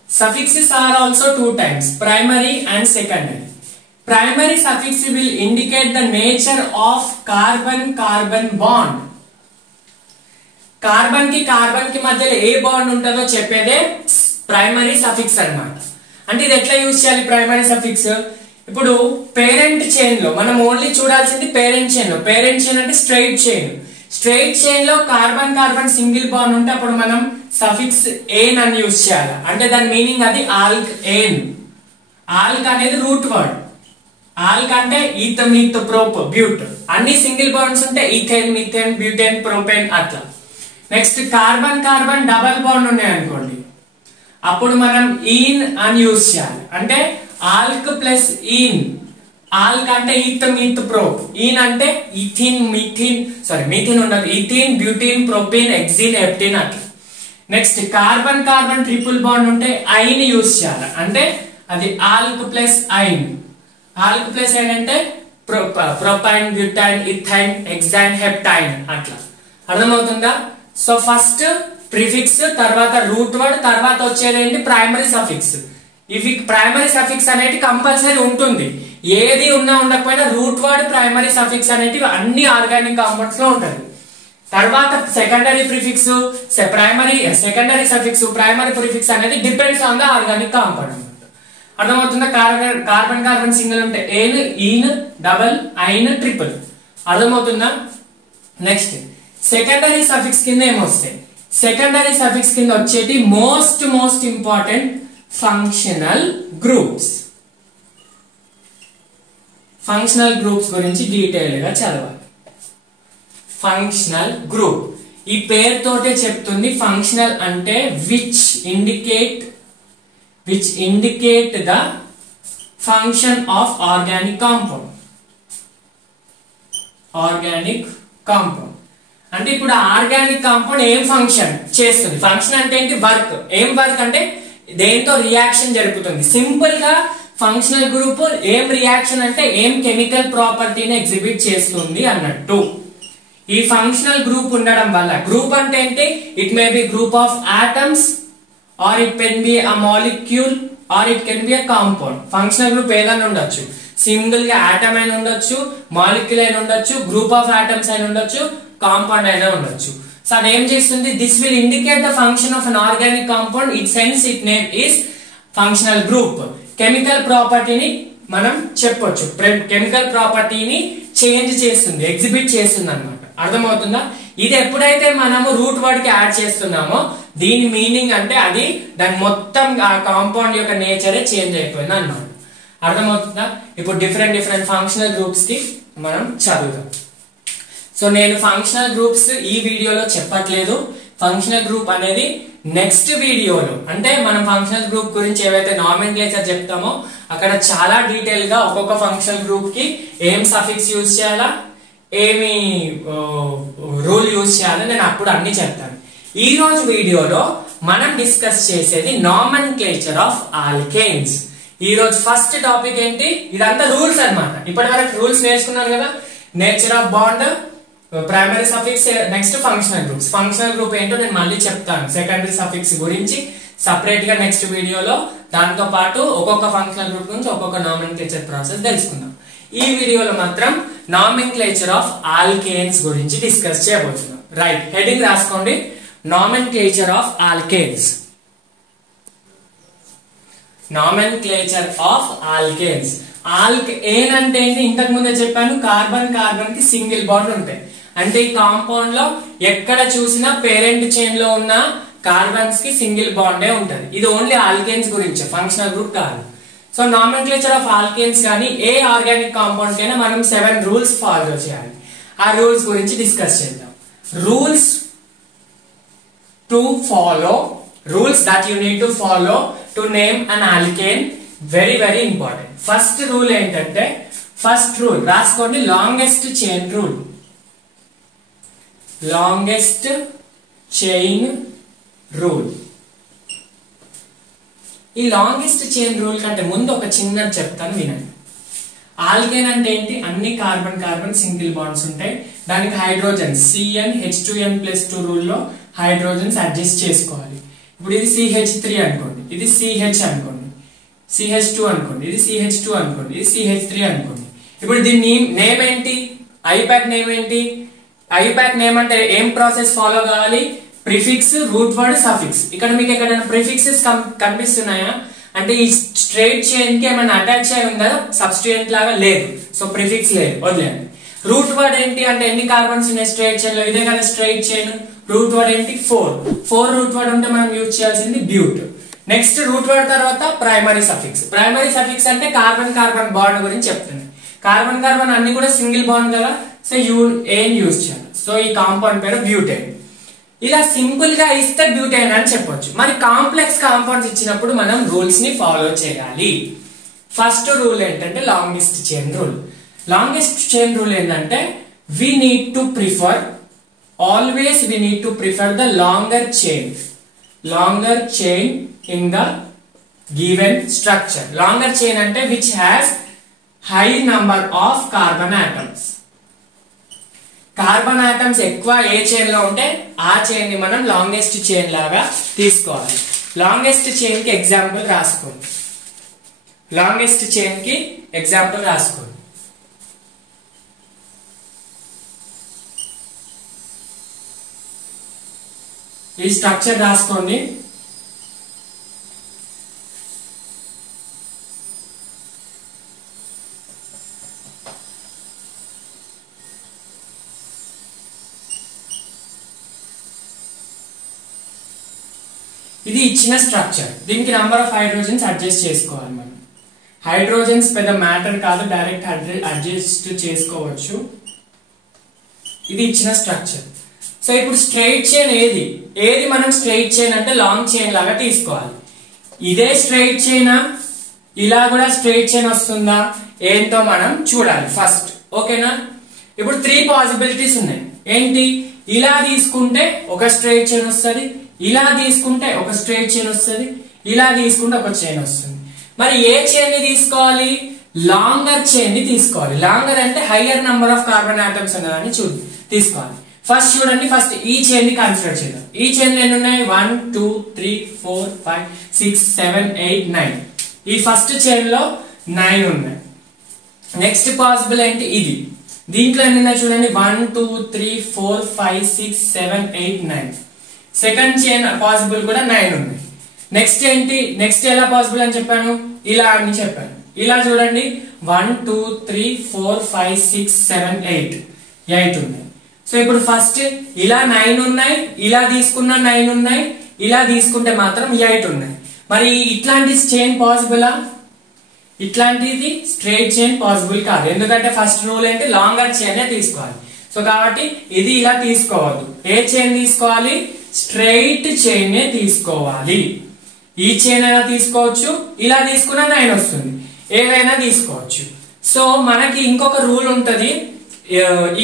Suffixes are also 2 types, primary and secondary. Primary suffix will indicate the nature of carbon bond. Carbon కి మధ్యలో ఏ బాండ్ ఉంటుందో చెప్పేదే ప్రైమరీ సఫిక్స్ అన్నమాట. అంటే ఇది ఎట్లా యూజ్ చేయాలి ప్రైమరీ సఫిక్స్? ఇప్పుడు పేరెంట్ చైన్ లో మనం ఓన్లీ చూడాల్సింది పేరెంట్ చైన్ లో. పేరెంట్ చైన్ అంటే స్ట్రైట్ చైన్ లో కార్బన్ సింగిల్ బాండ్ ఉంటే అప్పుడు మనం సఫిక్స్ ఏన్ అని యూజ్ చేయాలి. అంటే దాని మీనింగ్ అది ఆల్క్ ఏన్. ఆల్క్ అనేది రూట్ వర్డ్. ఆల్క్ అంటే ఈథ్ ప్రోప్ బ్యూట్. అన్ని సింగిల్ బాండ్స్ ఉంటే ఈథేన్ మిథేన్ బ్యూటేన్ ప్రోపేన్ అట్లా. నెక్స్ట్ కార్బన్ డబల్ బాండ్ ఉన్నాయి అనుకోండి, అప్పుడు మనం ఈన్ అని యూజ్ చేయాలి. అంటే ఆల్క్ ప్లస్ ఈన్. ఆల్క్ అంటే ఈథ్ ప్రోప్, ఈన్ అంటే మీథిన్ ఉండదు, ఈథీన్ బ్యూటీన్ ప్రోపీన్ హెక్సీన్ హెప్టీన్ అట్లా. నెక్స్ట్ కార్బన్ ట్రిపుల్ బాండ్ ఉంటే ఐన్ యూజ్ చేయాలి. అంటే అది ఆల్క్ ప్లస్ ఐన్. ఆల్క్ ప్లస్ ఐన్ అంటే propyne butyne ethyne hexyne heptyne అట్లా. అర్థమవుతుందా? సో ఫస్ట్ ప్రిఫిక్స్, తర్వాత రూట్ వర్డ్, తర్వాత వచ్చేది ఏంటి ప్రైమరీ సఫిక్స్. ఇవి ప్రైమరీ సఫిక్స్ అనేది కంపల్సరీ ఉంటుంది. ఏది ఉన్నా ఉండకపోయినా రూట్ వర్డ్ ప్రైమరీ సఫిక్స్ అనేటివి అన్ని ఆర్గానిక్ కాంపౌండ్స్ లో ఉంటుంది. తర్వాత secondary prefix, secondary suffix, primary prefix అనేది depends on the organic compound అన్నమాట. అర్థమవుతుందా? కార్బన్ సింగిల్ ఉంటే ane, ene, double, yne, triple. అర్థమవుతుందా? నెక్స్ట్ సెకండరీ సఫిక్స్ కింద ఏమొస్తాయి? సెకండరీ సఫిక్స్ కింద వచ్చేటి most important functional groups. Functional groups గురించి డీటెయిల్ గా చదవాలి. ఫంక్షనల్ గ్రూప్ ఈ పేరుతోటే చెప్తుంది. ఫంక్షనల్ అంటే which indicate the function of organic compound. అంటే ఇప్పుడు ఆర్గానిక్ కాంపౌండ్ ఏం ఫంక్షన్ చేస్తుంది? ఫంక్షన్ అంటే ఏంటి? వర్క్. ఏం వర్క్ అంటే దేంతో రియాక్షన్ జరుపుతుంది. సింపుల్ గా ఫంక్షనల్ గ్రూప్ ఏం రియాక్షన్ అంటే ఏం కెమికల్ ప్రాపర్టీని ఎగ్జిబిట్ చేస్తుంది అన్నట్టు. ఈ ఫంక్షనల్ గ్రూప్ ఉండడం వల్ల, గ్రూప్ అంటే ఏంటి? It may be group of atoms or it can be a molecule or it can be a compound. Functional group ఏదైనా ఉండొచ్చు. సింగిల్ గా ఆటమ్ అయినా ఉండొచ్చు, మాలిక్యూల్ అయినా ఉండొచ్చు, గ్రూప్ ఆఫ్ ఆటమ్స్ అయినా ఉండొచ్చు, కాంపౌండ్ అయినా ఉండొచ్చు. సో అది ఏం చేస్తుంది? This will indicate the function of an organic compound. It sense it name is functional group. Chemical ప్రాపర్టీని మనం చెప్పొచ్చు, కెమికల్ ప్రాపర్టీని చేంజ్ చేస్తుంది, ఎగ్జిబిట్ చేస్తుంది అన్నమాట. అర్థమవుతుందా? ఇది ఎప్పుడైతే మనము రూట్ వర్డ్ కి యాడ్ చేస్తున్నామో దీని మీనింగ్ అంటే అది దాని మొత్తం ఆ కాంపౌండ్ యొక్క నేచరే చేంజ్ అయిపోయింది అన్నమాట. అర్థమవుతుందా? ఇప్పుడు డిఫరెంట్ ఫంక్షనల్ గ్రూప్స్ కి మనం చదువుదాం. సో నేను ఫంక్షనల్ గ్రూప్స్ ఈ వీడియోలో చెప్పట్లేదు. ఫంక్షనల్ గ్రూప్ అనేది నెక్స్ట్ వీడియోలో, అంటే మనం ఫంక్షనల్ గ్రూప్ గురించి ఏవైతే నామెన్క్లేచర్ చెప్తామో అక్కడ చాలా డీటెయిల్ గా ఒక్కొక్క ఫంక్షనల్ గ్రూప్ కి ఏం సఫిక్స్ యూజ్ చేయాలా, ఏమి రూల్ యూజ్ చేయాలో నేను అప్పుడు అన్ని చెప్తాను. ఈ రోజు వీడియోలో మనం డిస్కస్ చేసేది నామెన్క్లేచర్ ఆఫ్ ఆల్కేన్స్. ఈ రోజు ఫస్ట్ టాపిక్ ఏంటి? ఇదంతా రూల్స్ అన్నమాట. ఇప్పటి వరకు రూల్స్ నేర్చుకున్నాను కదా. Nature of bond, primary suffix, next functional groups. Functional group ఏంటో నేను మళ్ళీ చెప్తాను సెకండరీ సఫిక్స్ గురించి సపరేట్ గా నెక్స్ట్ వీడియోలో. దాంతో పాటు ఒక్కొక్క ఫంక్షనల్ గ్రూప్ నుంచి ఒక్కొక్క నామినిక్లేచర్ ప్రాసెస్ తెలుసుకుందాం. ఈ వీడియోలో మాత్రం నామినిక్లేచర్ ఆఫ్ ఆల్కేన్స్ గురించి డిస్కస్ చేయబోతున్నాం. రైట్, హెడింగ్ రాసుకోండి, nomenclature of alkanes. Nomenclature of alkanes. Alkane అంటే ఏంటి? ఇంతకు ముందే చెప్పాను, కార్బన్ కార్బన్ కి సింగిల్ బాండ్ ఉంటాయి. అంటే ఈ కాంపౌండ్ లో ఎక్కడ చూసినా పేరెంట్ చైన్ లో ఉన్న కార్బన్స్ కి సింగిల్ బాండే ఉంటది. ఇది ఓన్లీ ఆల్కేన్స్ గురించి, ఫంక్షనల్ గ్రూప్ కాదు. సో నామినిక్లేచర్ ఆఫ్ ఆల్కేన్స్ కానీ ఏ ఆర్గానిక్ కాంపౌండ్ కైనా మనం 7 రూల్స్ ఫాలో చేయాలి. ఆ రూల్స్ గురించి డిస్కస్ చేద్దాం. Rules to follow, rules that you need to follow to name an alkane, very very important. First rule ఏంటంటే, ఫస్ట్ రూల్ రాసుకోండి, longest chain rule. Longest chain rule. ఈ లాంగెస్ట్ చైన్ రూల్ కంటే ముందు ఒక చిన్నది చెప్తాను, వినండి. ఆల్కేన్ అంటే ఏంటి? అన్ని కార్బన్ కార్బన్ సింగిల్ బాండ్స్ ఉంటాయి. దానికి హైడ్రోజన్ CnH2n+2 రూల్లో హైడ్రోజన్స్ అడ్జస్ట్ చేసుకోవాలి. ఇప్పుడు ఇది CH3 అనుకోండి, ఇది CH అనుకోండి, CH2 అనుకోండి, ఇది CH2 అనుకోండి, ఇది CH3 అనుకోండి. ఇప్పుడు దీని నేమ్ ఏంటి? ఐపాక్ నేమ్ ఏంటి? ఐపాక్ నేమ్ అంటే ఏం ప్రాసెస్ ఫాలో కావాలి? Prefix, root word, suffix. ఇక్కడ మీకు ఎక్కడైనా ప్రిఫిక్సెస్ కనిపిస్తున్నాయా? అంటే ఈ స్ట్రైట్ చైన్ కి ఏమైనా అటాచ్ అయి ఉందా? సబ్స్టిట్యూయెంట్ లాగా లేదు, సో ప్రిఫిక్స్ లేదు, వదిలేండి. రూట్ వర్డ్ ఏంటి అంటే ఎన్ని కార్బన్స్ ఉన్నాయి స్ట్రైట్ చైన్ లో? ఇదే కదా స్ట్రైట్ చైన్. రూట్ వర్డ్ ఏంటి? 4 రూట్ వర్డ్ ఉంటే మనం యూజ్ చేయాల్సింది బ్యూట్. నెక్స్ట్ రూట్ వర్డ్ తర్వాత ప్రైమరీ సఫిక్స్. ప్రైమరీ సఫిక్స్ అంటే కార్బన్ కార్బన్ బాండ్ గురించి చెప్తుంది. కార్బన్ కార్బన్ అన్ని కూడా సింగిల్ బాండ్ కదా, సో ఏం యూజ్ చేయాలి? సో ఈ కాంపౌండ్ పేరు బ్యూటేన్. ఇలా సింపుల్ గా ఇస్తే బ్యూటేన్ అని చెప్పొచ్చు. మరి కాంప్లెక్స్ కాంపౌండ్స్ ఇచ్చినప్పుడు మనం రూల్స్ ని ఫాలో చేయాలి. ఫస్ట్ రూల్ ఏంటంటే longest chain rule. Longest chain rule ఏంటంటే, we need to prefer, always we need to prefer the longer chain in the given structure. Longer chain అంటే which has high number of carbon atoms. Carbon atoms ఎక్కువ ఏ చైన్ లో ఉంటే ఆ చైన్ ని మనం లాంగెస్ట్ చైన్ లాగా తీసుకోవాలి. లాంగెస్ట్ చైన్ కి ఎగ్జాంపుల్ రాసుకోండి. లాంగెస్ట్ చైన్ కి ఎగ్జాంపుల్ రాసుకోండి. ఈ స్ట్రక్చర్ రాసుకోండి. ఇది ఇచ్చిన స్ట్రక్చర్. దీనికి నంబర్ ఆఫ్ హైడ్రోజన్స్ అడ్జస్ట్ చేసుకోవాలి మనం. హైడ్రోజన్స్ పెద్ద మ్యాటర్ కాదు, డైరెక్ట్ అడ్జస్ట్ చేసుకోవచ్చు. ఇది ఇచ్చిన స్ట్రక్చర్. సో ఇప్పుడు స్ట్రైట్ చైన్ ఏది మనం స్ట్రైట్ చైన్ అంటే లాంగ్ చైన్ లాగా తీసుకోవాలి. ఇదే స్ట్రైట్ చైనా, ఇలా కూడా స్ట్రైట్ చైన్ వస్తుందా ఏంటో మనం చూడాలి ఫస్ట్. ఓకేనా? ఇప్పుడు 3 పాసిబిలిటీస్ ఉన్నాయి. ఏంటి? ఇలా తీసుకుంటే ఒక స్ట్రైట్ చైన్ వస్తుంది, ఇలా తీసుకుంటే ఒక స్ట్రైట్ చైన్ వస్తుంది, ఇలా తీసుకుంటే ఒక చైన్ వస్తుంది. మరి ఏ చైన్ ని తీసుకోవాలి? లాంగర్ చైన్ ని తీసుకోవాలి. లాంగర్ అంటే higher number of carbon atoms ఉన్నదాన్ని తీసుకోవాలి. ఫస్ట్ చూడండి, ఫస్ట్ ఈ చైన్ ని కన్సిడర్ చేద్దాం. ఈ చైన్ ఎన్ని ఉన్నాయి? 1 2 3 4 5 6 7 8 9. ఈ ఫస్ట్ చైన్ లో 9 ఉన్నాయి. నెక్స్ట్ పాసిబుల్ ఏంటి? ఇది. దీంట్లో ఎన్ని ఉన్నాయి చూడండి, 1 2 3 4 5 6 7 8 9. సెకండ్ చైన్ పాసిబుల్ కూడా 9 ఉన్నాయి. నెక్స్ట్ ఏంటి? నెక్స్ట్ ఎలా పాసిబుల్ అని చెప్పాను? ఇలా అని చెప్పాను. ఇలా చూడండి, 1 2 3 4 5 6 7 8 ఉన్నాయి. సో ఇప్పుడు ఫస్ట్ ఇలా 9 ఉన్నాయి, ఇలా తీసుకున్న 9 ఉన్నాయి, ఇలా తీసుకుంటే మాత్రం 8 ఉన్నాయి. మరి ఇట్లాంటి చైన్ పాసిబులా? ఇట్లాంటిది స్ట్రైట్ చైన్ పాసిబుల్ కాదు. ఎందుకంటే ఫస్ట్ రూల్ ఏంటి? లాంగర్ చైన్ తీసుకోవాలి. సో కాబట్టి ఇది ఇలా తీసుకోవద్దు. ఏ చైన్ తీసుకోవాలి? స్ట్రైట్ చైన్ తీసుకోవాలి. ఈ చైన్ అయినా తీసుకోవచ్చు, ఇలా తీసుకున్న 9 వస్తుంది, ఏదైనా తీసుకోవచ్చు. సో మనకి ఇంకొక రూల్ ఉంటది.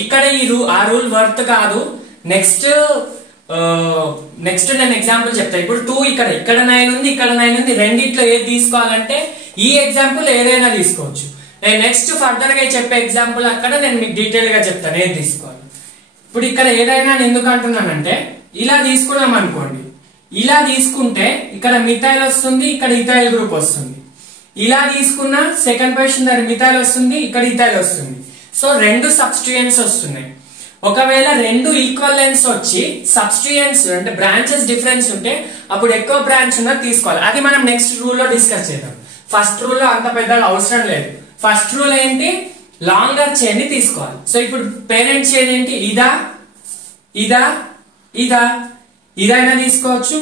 ఇక్కడ ఆ రూల్ వర్త్ కాదు. నెక్స్ట్ నేను ఎగ్జాంపుల్ చెప్తా. ఇప్పుడు 2 ఇక్కడ 9 ఉంది, ఇక్కడ 9 ఉంది. రెండిట్లో ఏది తీసుకోవాలంటే ఈ ఎగ్జాంపుల్ ఏదైనా తీసుకోవచ్చు. నేను నెక్స్ట్ ఫర్దర్ గా చెప్పే ఎగ్జాంపుల్ అక్కడ నేను మీకు డీటెయిల్ గా చెప్తాను ఏది తీసుకోవాలి. ఇప్పుడు ఇక్కడ ఏదైనా ఎందుకు అంటున్నానంటే ఇలా తీసుకున్నాం అనుకోండి, ఇలా తీసుకుంటే ఇక్కడ మిథైల్ వస్తుంది, ఇక్కడ ఇథైల్ గ్రూప్ వస్తుంది. ఇలా తీసుకున్న సెకండ్ పొజిషన్ దగ్గర మిథైల్ వస్తుంది, ఇక్కడ ఇథైల్ వస్తుంది. సో రెండు సబ్స్టిట్యూయెంట్స్ వస్తున్నాయి. ఒకవేళ రెండు ఈక్వల్ లెన్స్ వచ్చి సబ్స్టిట్యూయెంట్స్ అంటే బ్రాంచెస్ డిఫరెన్స్ ఉంటే అప్పుడు ఎక్కువ బ్రాంచ్ ఉన్నది తీసుకోవాలి. అది మనం నెక్స్ట్ రూల్ లో డిస్కస్ చేద్దాం. ఫస్ట్ రూల్ లో అంత పెద్దగా అవసరం లేదు. ఫస్ట్ రూల్ ఏంటి, లాంగర్ చైన్ ని తీసుకోవాలి. సో ఇప్పుడు పేరెంట్ చైన్ ఏంటి, ఇదా ఇదా ఇదా, ఇదైనా తీసుకోవచ్చు,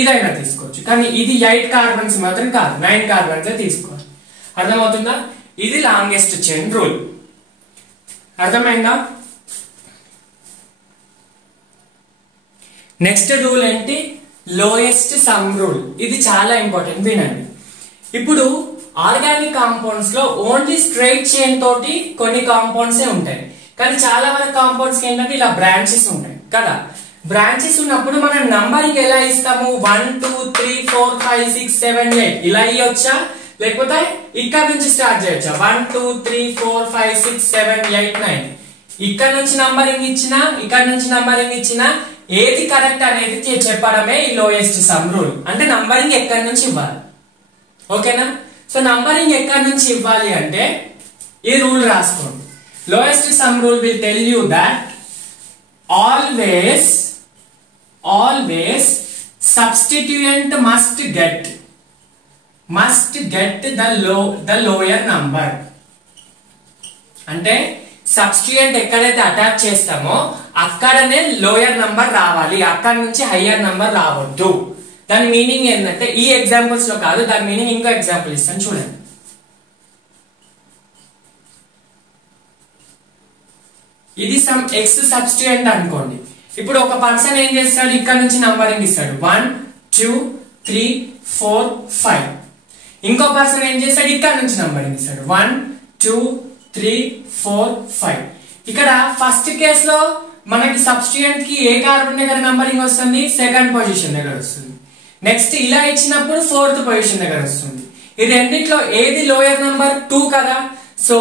ఇదైనా తీసుకోవచ్చు. కానీ ఇది 8 కార్బన్స్ మాత్రం కాదు, 9 కార్బన్స్ తీసుకోవాలి. అర్థమవుతుందా? ఇది లాంగెస్ట్ చైన్ రూల్. అర్థమైందా? నెక్స్ట్ రూల్ ఏంటి, లోయెస్ట్ సమ్ రూల్. ఇది చాలా ఇంపార్టెంట్, వినండి. ఇప్పుడు ఆర్గానిక్ కాంపౌండ్స్ లో ఓన్లీ స్ట్రైట్ చైన్ తోటి కొన్ని కాంపౌండ్స్ ఉంటాయి. కానీ చాలా వరకు కాంపౌండ్స్ ఏంటంటే ఇలా బ్రాంచెస్ ఉంటాయి కదా. బ్రాంచెస్ ఉన్నప్పుడు మనం నంబరింగ్ ఎలా ఇస్తాము, 1 2 3 4 5 6 7 8 ఇలా ఇవ్వచ్చా, లేకపోతే ఇక్కడ నుంచి స్టార్ట్ చేయొచ్చా, 1 2 3 4 5 6 7 8 9. ఇక్కడ నుంచి నంబరింగ్ ఇచ్చినా ఇక్కడ నుంచి నంబరింగ్ ఇచ్చినా ఏది కరెక్ట్ అనేది చెప్పడమే ఈ లోయెస్ట్ సమ్ రూల్. అంటే నంబరింగ్ ఎక్కడి నుంచి ఇవ్వాలి, ఓకేనా? సో నంబరింగ్ ఎక్కడి నుంచి ఇవ్వాలి అంటే ఈ రూల్ రాసుకోండి. Lowest some rule will tell you that always substituent must get the lower number. అంటే సబ్స్టిట్యూయెంట్ ఎక్కడైతే అటాచ్ చేస్తామో అక్కడనే లోయర్ నంబర్ రావాలి, అక్కడ నుంచి హయ్యర్ నంబర్ రావద్దు. దాని మీనింగ్ ఏంటంటే ఈ ఎగ్జాంపుల్స్ లో కాదు, దాని మీనింగ్ ఇంకో ఎగ్జాంపుల్ ఇస్తాను చూడండి. ఇది సమ్ ఎక్స్ సబ్స్టిట్యూయెంట్ అనుకోండి. ఇప్పుడు ఒక పర్సన్ ఏం చేస్తాడు, ఇక్కడ నుంచి నంబరింగ్ ఇస్తాడు 1 2 3 4 5. ఇంకో పర్సన్ ఏం చేస్తాడు, ఇక్కడ నుంచి నంబరింగ్ ఇస్తాడు 1 2 3 4 5. ఇక్కడ ఫస్ట్ కేస్ లో మనకి సబ్స్టిట్యూయెంట్ కి ఏ కార్బన్ దగ్గర నంబరింగ్ వస్తుంది, సెకండ్ పొజిషన్ దగ్గర వస్తుంది. నెక్స్ట్ ఇలా ఇచ్చినప్పుడు ఫోర్త్ పొజిషన్ దగ్గర వస్తుంది. ఈ రెండిట్లో ఏది లోయర్ నంబర్, 2 కదా. సో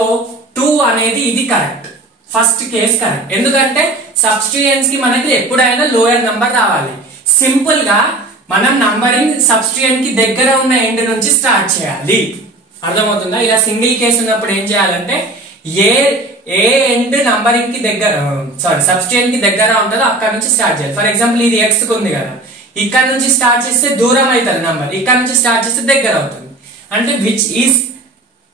2 అనేది ఇది కరెక్ట్, ఫస్ట్ కేస్ కరెక్ట్. ఎందుకంటే సబ్స్టిట్యూయెంట్స్ కి మనకి ఎప్పుడైనా లోయర్ నంబర్ రావాలి. సింపుల్ గా మనం నంబరింగ్ సబ్స్టిట్యూయెంట్ కి దగ్గర ఉన్న ఎండ్ నుంచి స్టార్ట్ చేయాలి. అర్థమవుతుందా? ఇలా సింగిల్ కేసు ఉన్నప్పుడు ఏం చేయాలంటే ఏ ఎండ్ నంబరింగ్ కి దగ్గర సబ్స్టిట్యూయెంట్ కి దగ్గర ఉంటుందో అక్కడ నుంచి స్టార్ట్ చేయాలి. ఫర్ ఎగ్జాంపుల్ ఇది ఎక్స్ కు ఉంది కదా, ఇక్కడ నుంచి స్టార్ట్ చేస్తే దూరం అవుతుంది నంబర్, ఇక్కడ నుంచి స్టార్ట్ చేస్తే దగ్గర అవుతుంది. అంటే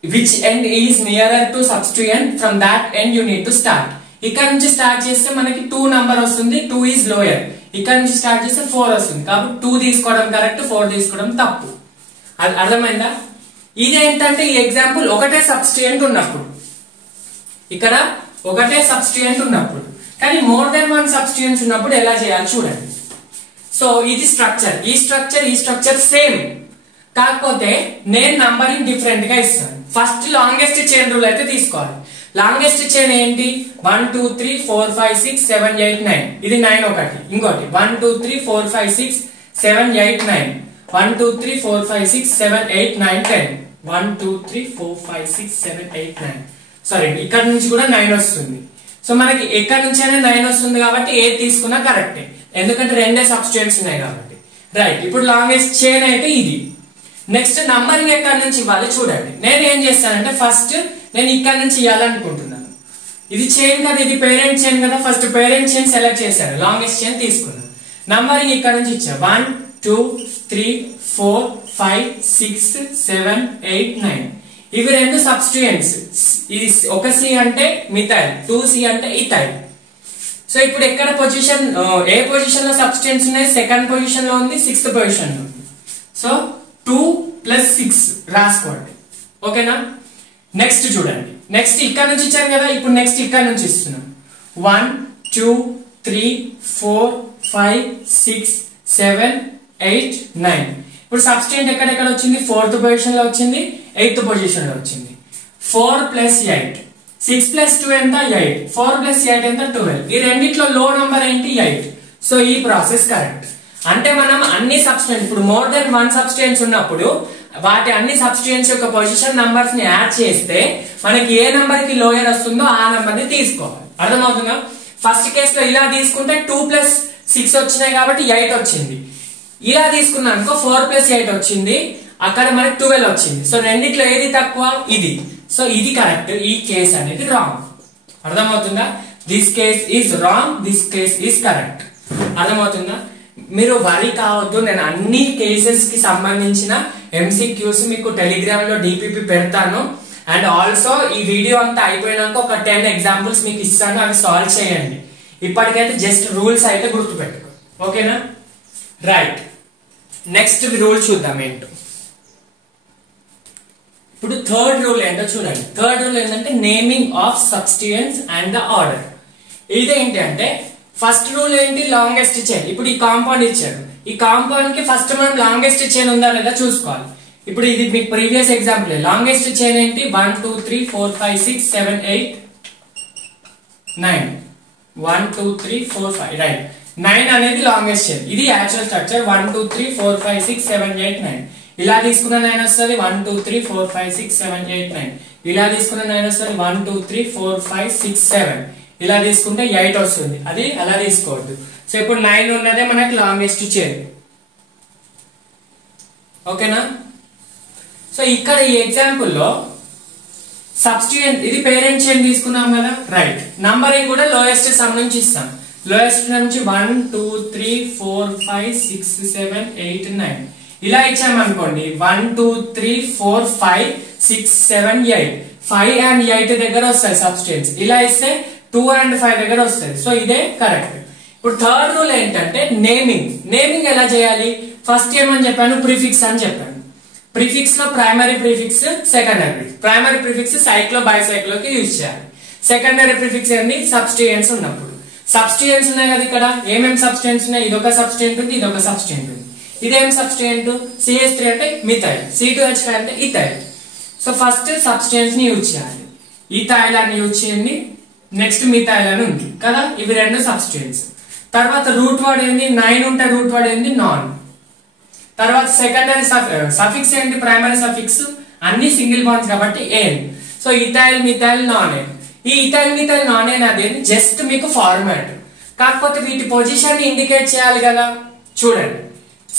which end is nearer to substituent, from that end you need to start. ఇక్కడ నుంచి స్టార్ట్ చేస్తే మనకి 2 నంబర్ వస్తుంది, 2 is lower. ఇక్కడ నుంచి స్టార్ట్ చేస్తే 4 వస్తుంది. కాబట్టి 2 తీసుకోవడం కరెక్ట్, 4 తీసుకోవడం తప్పు. అర్థమైందా? ఇదేంటంటే ఈ ఎగ్జాంపుల్ ఒకటే సబ్స్టిట్యూయెంట్ ఉన్నప్పుడు, ఇక్కడ ఒకటే సబ్స్టిట్యూయెంట్ ఉన్నప్పుడు. కానీ మోర్ దెన్ 1 సబ్స్టిట్యూయెంట్స్ ఉన్నప్పుడు ఎలా చేయాలి చూడండి. సో ఇది స్ట్రక్చర్, ఈ స్ట్రక్చర్ సేమ్, కాకపోతే నేను నంబరింగ్ డిఫరెంట్ గా ఇస్తాను. ఫస్ట్ లాంగెస్ట్ చైన్ రూల్ అయితే తీసుకోవాలి. లాంగెస్ట్ చైన్ ఏంటి, 1 2 3 4 5 6 7 8 9. ఇది 9 ఒకటి, ఇంకోటి 1 2 3 4 5 6 7 8 9, 1 2 3 4 5 6 7 8 9 10, 1 2 3 4 5 6 7 8 9. సరే, ఇక్కడ నుంచి కూడా 9 వస్తుంది. సో మనకి ఎక్కడ నుంచి అయినా 9 వస్తుంది కాబట్టి ఏది తీసుకున్నా కరెక్టే, ఎందుకంటే రెండే సబ్స్టిట్యూయెంట్స్ ఉన్నాయి కాబట్టి. రైట్, ఇప్పుడు లాంగెస్ట్ చైన్ అయితే ఇది. నెక్స్ట్ నంబరింగ్ ఎక్కడి నుంచి ఇవ్వాలి చూడండి. నేను ఏం చేస్తానంటే ఫస్ట్ నేను ఇక్కడ నుంచి ఇవ్వాలనుకుంటున్నాను. ఇది చైన్ కదా, ఇది పేరెంట్ చైన్ కదా. ఫస్ట్ పేరెంట్ చైన్ సెలెక్ట్ చేశాను, లాంగెస్ట్ చైన్ తీసుకున్నాను. నంబరింగ్ ఇక్కడ నుంచి ఇచ్చా 1 2 3 4 5 6 7 8 9. ఇవి రెండు సబ్స్టిట్యూయెంట్స్. ఇది ఒక సి అంటే మిథైల్, 2C అంటే ఇథైల్. సో ఇప్పుడు ఎక్కడ పొజిషన్, ఏ పొజిషన్ లో సబ్స్టిట్యూయెంట్స్ ఉన్నాయి, సెకండ్ పొజిషన్ లో ఉంది, 6th పొజిషన్ లో ఉంది. సో 2 + 6 రాసుకోండి, ఓకేనా? నెక్స్ట్ చూడండి, నెక్స్ట్ ఇక్కడ నుంచి ఇచ్చాను కదా, ఇప్పుడు నెక్స్ట్ ఇక్కడ నుంచి ఇస్తున్నాం 1 2 3 4 5 6 7 8 9. ఇప్పుడు సబ్స్టిట్యూయెంట్ ఎక్కడెక్కడ వచ్చింది, 4th పొజిషన్ లో వచ్చింది, 8th పొజిషన్ లో వచ్చింది. 4 + 8, 6 + 2 ఎంత 8, 4 + 8 ఎంత 12. ఈ రెండిట్లో లో నంబర్ ఏంటి 8. సో ఈ ప్రాసెస్ కరెక్ట్. అంటే మనం అన్ని సబ్స్టిట్యూయెంట్స్, ఇప్పుడు మోర్ దెన్ 1 సబ్స్టిట్యూయెంట్స్ ఉన్నప్పుడు వాటి అన్ని సబ్స్టిట్యూయెంట్స్ యొక్క పొజిషన్ నంబర్స్ ని యాడ్ చేస్తే మనకి ఏ నంబర్ కి లోయర్ వస్తుందో ఆ నంబర్ ని తీసుకోవాలి. అర్థమవుతుందా? ఫస్ట్ కేసులో ఇలా తీసుకుంటే 2 + 6 వచ్చినాయి కాబట్టి 8 వచ్చింది. ఇలా తీసుకున్నాం అనుకో 4 + 8 వచ్చింది, అక్కడ మనకి 12 వచ్చింది. సో రెండిట్లో ఏది తక్కువ? ఇది. సో ఇది కరెక్ట్, ఈ కేస్ అనేది రాంగ్. అర్థమవుతుందా? This case is wrong, this case is correct. అర్థమవుతుందా? మీరు వరి కావద్దు, నేను అన్ని కేసెస్ కి సంబంధించిన MCQs మీకు టెలిగ్రామ్ లో DPP పెడతాను. అండ్ ఆల్సో ఈ వీడియో అంతా అయిపోయినాక ఒక 10 ఎగ్జాంపుల్స్ మీకు ఇస్తాను, అవి సాల్వ్ చేయండి. ఇప్పటికైతే జస్ట్ రూల్స్ అయితే గుర్తుపెట్టుకో. ఓకేనా? రైట్, నెక్స్ట్ రూల్ చూద్దాం ఏంటో. ఇప్పుడు థర్డ్ రూల్ ఏంటో చూడండి. థర్డ్ రూల్ ఏంటంటే naming of substituents and the order. ఇదేంటి అంటే ఫస్ట్ రూల్ ఏంటి? Longest chain. ఇప్పుడు ఈ కాంపౌండ్ ఇచ్చారు, ఈ కాంపౌండ్ కి ఫస్ట్ మనం లాంగెస్ట్ చైన్ ఉందా లేదా చూసుకోవాలి. ఇప్పుడు ఇది మీకు ప్రీవియస్ ఎగ్జాంపుల్. లాంగెస్ట్ చైన్ ఏంటి? 1 2 3 4 5 6 7 8 9 1 2 3 4 5 రైట్. 9 అనేది లాంగెస్ట్ చైన్. ఇది యాక్చువల్ స్ట్రక్చర్. 1 2 3 4 5 6 7 8 9. ఇలా తీసుకున్న 9 వస్తుంది. 1 2 3 4 5 6 7 8 9. ఇలా తీసుకున్న 9 వస్తుంది. 1 2 3 4 5 6 7. ఇలా తీసుకుంటే 8 వస్తుంది. అది అలా తీసుకోవద్దు. సో ఇప్పుడు 9 ఉన్నదే మనకి లాంగెస్ట్ చైన్. ఓకేనా? సో ఇక్కడ ఈ ఎగ్జాంపుల్ లో సబ్స్టిట్యూయెంట్ ఇది పేరెంట్ చైన్ తీసుకున్నాం కదా, రైట్. నంబరింగ్ కూడా లోయెస్ట్ సమ్ నుంచి ఇస్తాం. లోయెస్ట్ నుంచి 1 2 3 4 5 6 7 8 9 ఇలా ఇచ్చామనుకోండి. 1 2 3 4 5 6 7 8 5 and 8 దగ్గర వస్తాయి సబ్స్టిట్యూయెంట్స్. ఇలా ఇస్తే 2 and 5 దగ్గర వస్తుంది. సో ఇదే కరెక్ట్. ఇప్పుడు థర్డ్ రూల్ ఏంటంటే నేమింగ్. నేమింగ్ ఎలా చేయాలి? ఫస్ట్ ఏమని చెప్పాను? ప్రిఫిక్స్ అని చెప్పాను. ప్రిఫిక్స్ లో primary prefix, secondary prefix. Primary prefix cyclo bicyclo కి యూజ్ చేయాలి. సెకండరీ ప్రిఫిక్స్ ఏంటి? సబ్స్టిట్యూయెంట్స్ ఉన్నప్పుడు. సబ్స్టిట్యూయెంట్స్ ఉన్నాయి కదా, ఇక్కడ ఏమేమి సబ్స్టిట్యూయెంట్స్ ఉన్నాయి? ఇదొక సబ్స్టిట్యూయెంట్ ఉంది, ఇదొక సబ్స్టిట్యూయెంట్ ఉంది. ఇదేం సబ్స్టిట్యూయెంట్? CH3 అంటే మిథైల్, C2H5 అంటే ఇథైల్. సో ఫస్ట్ సబ్స్టిట్యూయెంట్స్ ని యూజ్ చేయాలి. ఇథైల్ అని యూజ్ చేయండి, నెక్స్ట్ మిథైల్ అని ఉంది కదా, ఇవి రెండు సబ్స్టిట్యూయెంట్స్. తర్వాత రూట్ వర్డ్ ఏంది? 9 ఉంటే రూట్ వర్డ్ ఏంది? నాన్. తర్వాత సెకండరీ సఫిక్స్ ఏంటి? ప్రైమరీ సఫిక్స్ అన్ని సింగిల్ బాండ్స్ కాబట్టి ane. So ethyl methyl non ఏన్. ఈ ఇథైల్ మిథైల్ నాన్ ఏన్ అదేంటి? జస్ట్ మీకు ఫార్మాట్. కాకపోతే వీటి పొజిషన్ ని ఇండికేట్ చేయాలి కదా. చూడండి,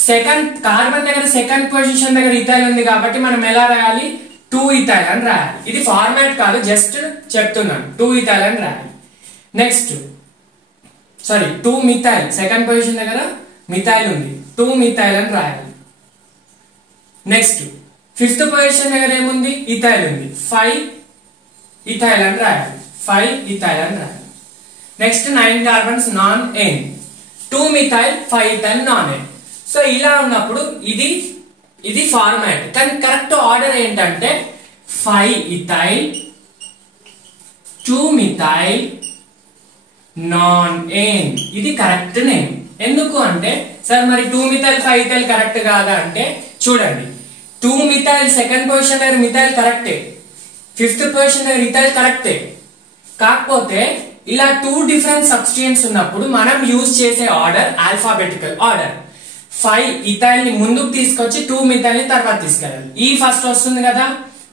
సెకండ్ కార్బన్ దగ్గర సెకండ్ పొజిషన్ దగ్గర ఇథైల్ ఉంది కాబట్టి మనం ఎలా రాయాలి? 2 ఇథైల్ అని రాయాలి. ఇది ఫార్మాట్ కాదు, జస్ట్ చెప్తున్నాను. 2 ఇథైల్ అని రాయాలి. నెక్స్ట్ 2 మిథైల్ సెకండ్ పొజిషన్ దగ్గర మిథైల్ ఉంది, 2 మిథైల్ అని రాయాలి. నెక్స్ట్ ఫిఫ్త్ పొజిషన్ దగ్గర ఏముంది? ఇథైల్ ఉంది, 5 ఇథైల్ అని రాయాలి. 5 ఇథైల్ అని రాయాలి. నెక్స్ట్ 9 కార్బన్స్ నాన్ ఎన్, 2 మిథైల్ 5 ఇథైల్ నాన్ ఎన్. సో ఇలా ఉన్నప్పుడు ఇది ఫార్మాట్. కానీ కరెక్ట్ ఆర్డర్ ఏంటంటే 5 ఇథైల్ 2 మిథైల్ నాన్ ఎన్. ఇది కరెక్ట్ నేమ్. ఎందుకు అంటే సార్ మరి 2 మిథైల్ 5 ఇథైల్ కరెక్ట్ కాదా అంటే చూడండి, 2 మిథైల్ సెకండ్ పొజిషన్ దగ్గర మిథైల్ కరెక్టే, ఫిఫ్త్ పొజిషన్ దగ్గర ఇథైల్ కరెక్టే. కాకపోతే ఇలా 2 డిఫరెంట్ సబ్స్టిట్యూయెంట్స్ ఉన్నప్పుడు మనం యూజ్ చేసే ఆర్డర్ ఆల్ఫాబెటికల్ ఆర్డర్. 5 ఇథైల్ ని ముందుకు తీసుకొచ్చి 2 మిథైల్ ని తర్వాత తీసుకెళ్ళాలి. ఈ ఫస్ట్ వస్తుంది కదా,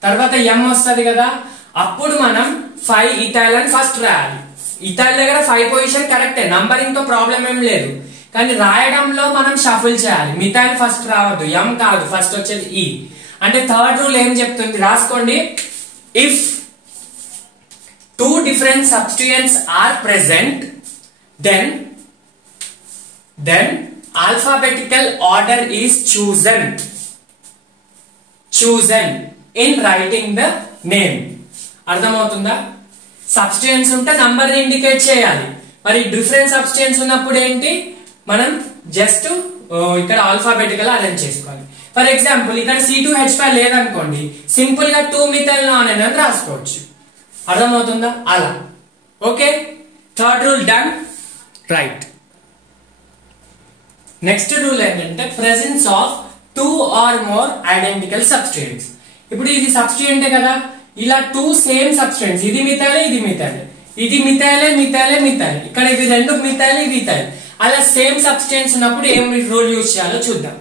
తర్వాత M వస్తుంది కదా, అప్పుడు మనం 5 ఇథైల్ అని ఫస్ట్ రాయాలి. ఇథైల్ దగ్గర 5 పొజిషన్ కరెక్టే, నంబరింగ్ తో ప్రాబ్లం ఏం లేదు. కానీ రాయడంలో మనం షఫుల్ చేయాలి. మిథైల్ ఫస్ట్ రావద్దు, M కాదు, ఫస్ట్ వచ్చేది E. అంటే థర్డ్ రూల్ ఏం చెప్తుంది రాసుకోండి. If 2 different substituents are present, then alphabetical order is chosen in writing the name. అర్థమవుతుందా? సబ్స్టిట్యూయెంట్స్ ఉంటే నంబర్ ని ఇండికేట్ చేయాలి. మరి డిఫరెంట్ సబ్స్టిట్యూయెంట్స్ ఉన్నప్పుడు ఏంటి? మనం జస్ట్ ఇక్కడ ఆల్ఫాబెటికల్ అరేంజ్ చేసుకోవాలి. ఫర్ ఎగ్జాంపుల్ ఇక్కడ C2H5 లేదనుకోండి, సింపుల్ గా 2 మిథైల్ నాన్ ఎన్ అని రాసుకోవచ్చు. అర్థమవుతుందా? అలా. Okay, third rule done, right. Next rule ఏంటంటే presence of 2 or more identical substituents. ఇప్పుడు ఇది సబ్స్టిట్యూయెంటే కదా, ఇలా 2 సేమ్ సబ్స్టిట్యూయెంట్స్, ఇది మిథైల్ ఇది మిథైల్, ఇది మిథైలే మిథైలే మిథైల్, ఇక్కడ ఇవి రెండు మిథైల్ ఇవి మిథైల్, అలా సేమ్ సబ్స్టిట్యూయెంట్స్ ఉన్నప్పుడు ఏం రూల్ యూజ్ చేయాలో చూద్దాం.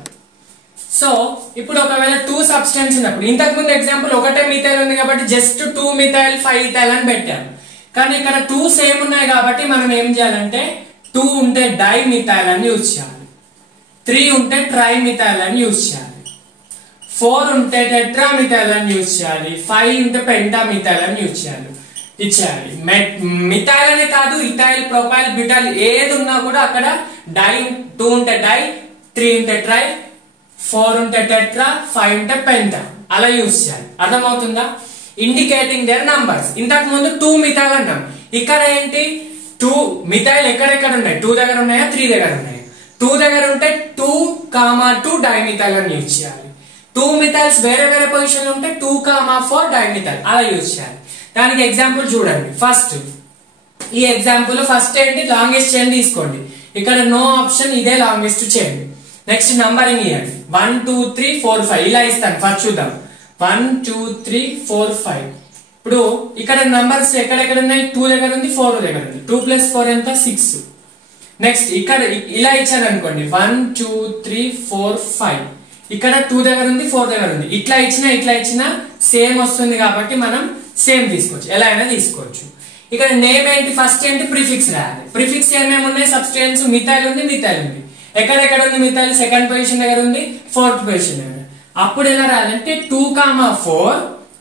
సో ఇప్పుడు ఒకవేళ 2 సబ్స్టెన్స్ ఉన్నప్పుడు, ఇంతకు ముందు ఎగ్జాంపుల్ ఒకటే మిథైల్ ఉంది కాబట్టి జస్ట్ 2 మిథైల్ 5 ఇథైల్ అని పెట్టాము. కానీ ఇక్కడ 2 సేమ్ ఉన్నాయి కాబట్టి మనం ఏం చేయాలంటే 2 ఉంటే డై మిథైల్ అని యూజ్ చేయాలి, 3 ఉంటే ట్రై మిథైల్ అని యూజ్ చేయాలి, 4 ఉంటే టెట్రా మిథైల్ అని యూజ్ చేయాలి, 5 ఉంటే పెంటా మిథైల్ అని యూజ్ చేయాలి. ఇచ్చేయాలి. మిథైల్ అనే కాదు, ఇథైల్, ప్రొపైల్, బ్యూటైల్ ఏది ఉన్నా కూడా అక్కడ డై 2 ఉంటే డై, 3 ఉంటే ట్రై, 4 ఉంటే టెట్రా, 5 ఉంటే పెంటా అలా యూజ్ చేయాలి. అర్థమవుతుందా? Indicating their numbers. ఇంతకు ముందు 2 మిథైల్ అన్నాం, ఇక్కడ ఏంటి 2 మిథైల్ ఎక్కడెక్కడ ఉన్నాయి, 2 దగ్గర ఉన్నాయా 3 దగ్గర ఉన్నాయా? 2 దగ్గర ఉంటే 2,2 డైమిథైల్ అని యూజ్ చేయాలి. 2 మిథైల్స్ వేరే వేరే పొజిషన్ లో ఉంటే 2,4 డైమిథైల్ అలా యూజ్ చేయాలి. దానికి ఎగ్జాంపుల్ చూడండి. ఫస్ట్ ఈ ఎగ్జాంపుల్ ఫస్ట్ ఏంటి, లాంగెస్ట్ చైన్ తీసుకోండి. ఇక్కడ నో ఆప్షన్, ఇదే లాంగెస్ట్ చైన్. నెక్స్ట్ నంబరింగ్ ఇవ్వండి, 1 2 3 4 5 ఇలా ఇస్తాను. ఫస్ట్ చూద్దాం, 1 2 3 4 5. ఇప్పుడు ఇక్కడ నంబర్స్ ఎక్కడెక్కడ ఉన్నాయి, 2 దగ్గర ఉంది, 4 దగ్గర ఉంది. 2 + 4 ఎంత, 6. నెక్స్ట్ ఇక్కడ ఇలా ఇచ్చాను అనుకోండి, 1 2 3 4 5. ఇక్కడ 2 దగ్గర ఉంది, 4 దగ్గర ఉంది. ఇట్లా ఇచ్చినా సేమ్ వస్తుంది కాబట్టి మనం సేమ్ తీసుకోవచ్చు, ఎలా అయినా తీసుకోవచ్చు. ఇక్కడ నేమ్ ఏంటి, ఫస్ట్ ఏంటి ప్రిఫిక్స్ రాయాలి. ప్రిఫిక్స్ ఏమేమి ఉన్నాయి, సబ్స్టెన్స్ మిథైల్ ఉంది, మిథైల్ ఉంది. ఎక్కడెక్కడ ఉంది మిథైల్, సెకండ్ పొజిషన్ దగ్గర ఉంది, ఫోర్త్ పొజిషన్ దగ్గర. అప్పుడు ఎలా రాయాలంటే 2,4,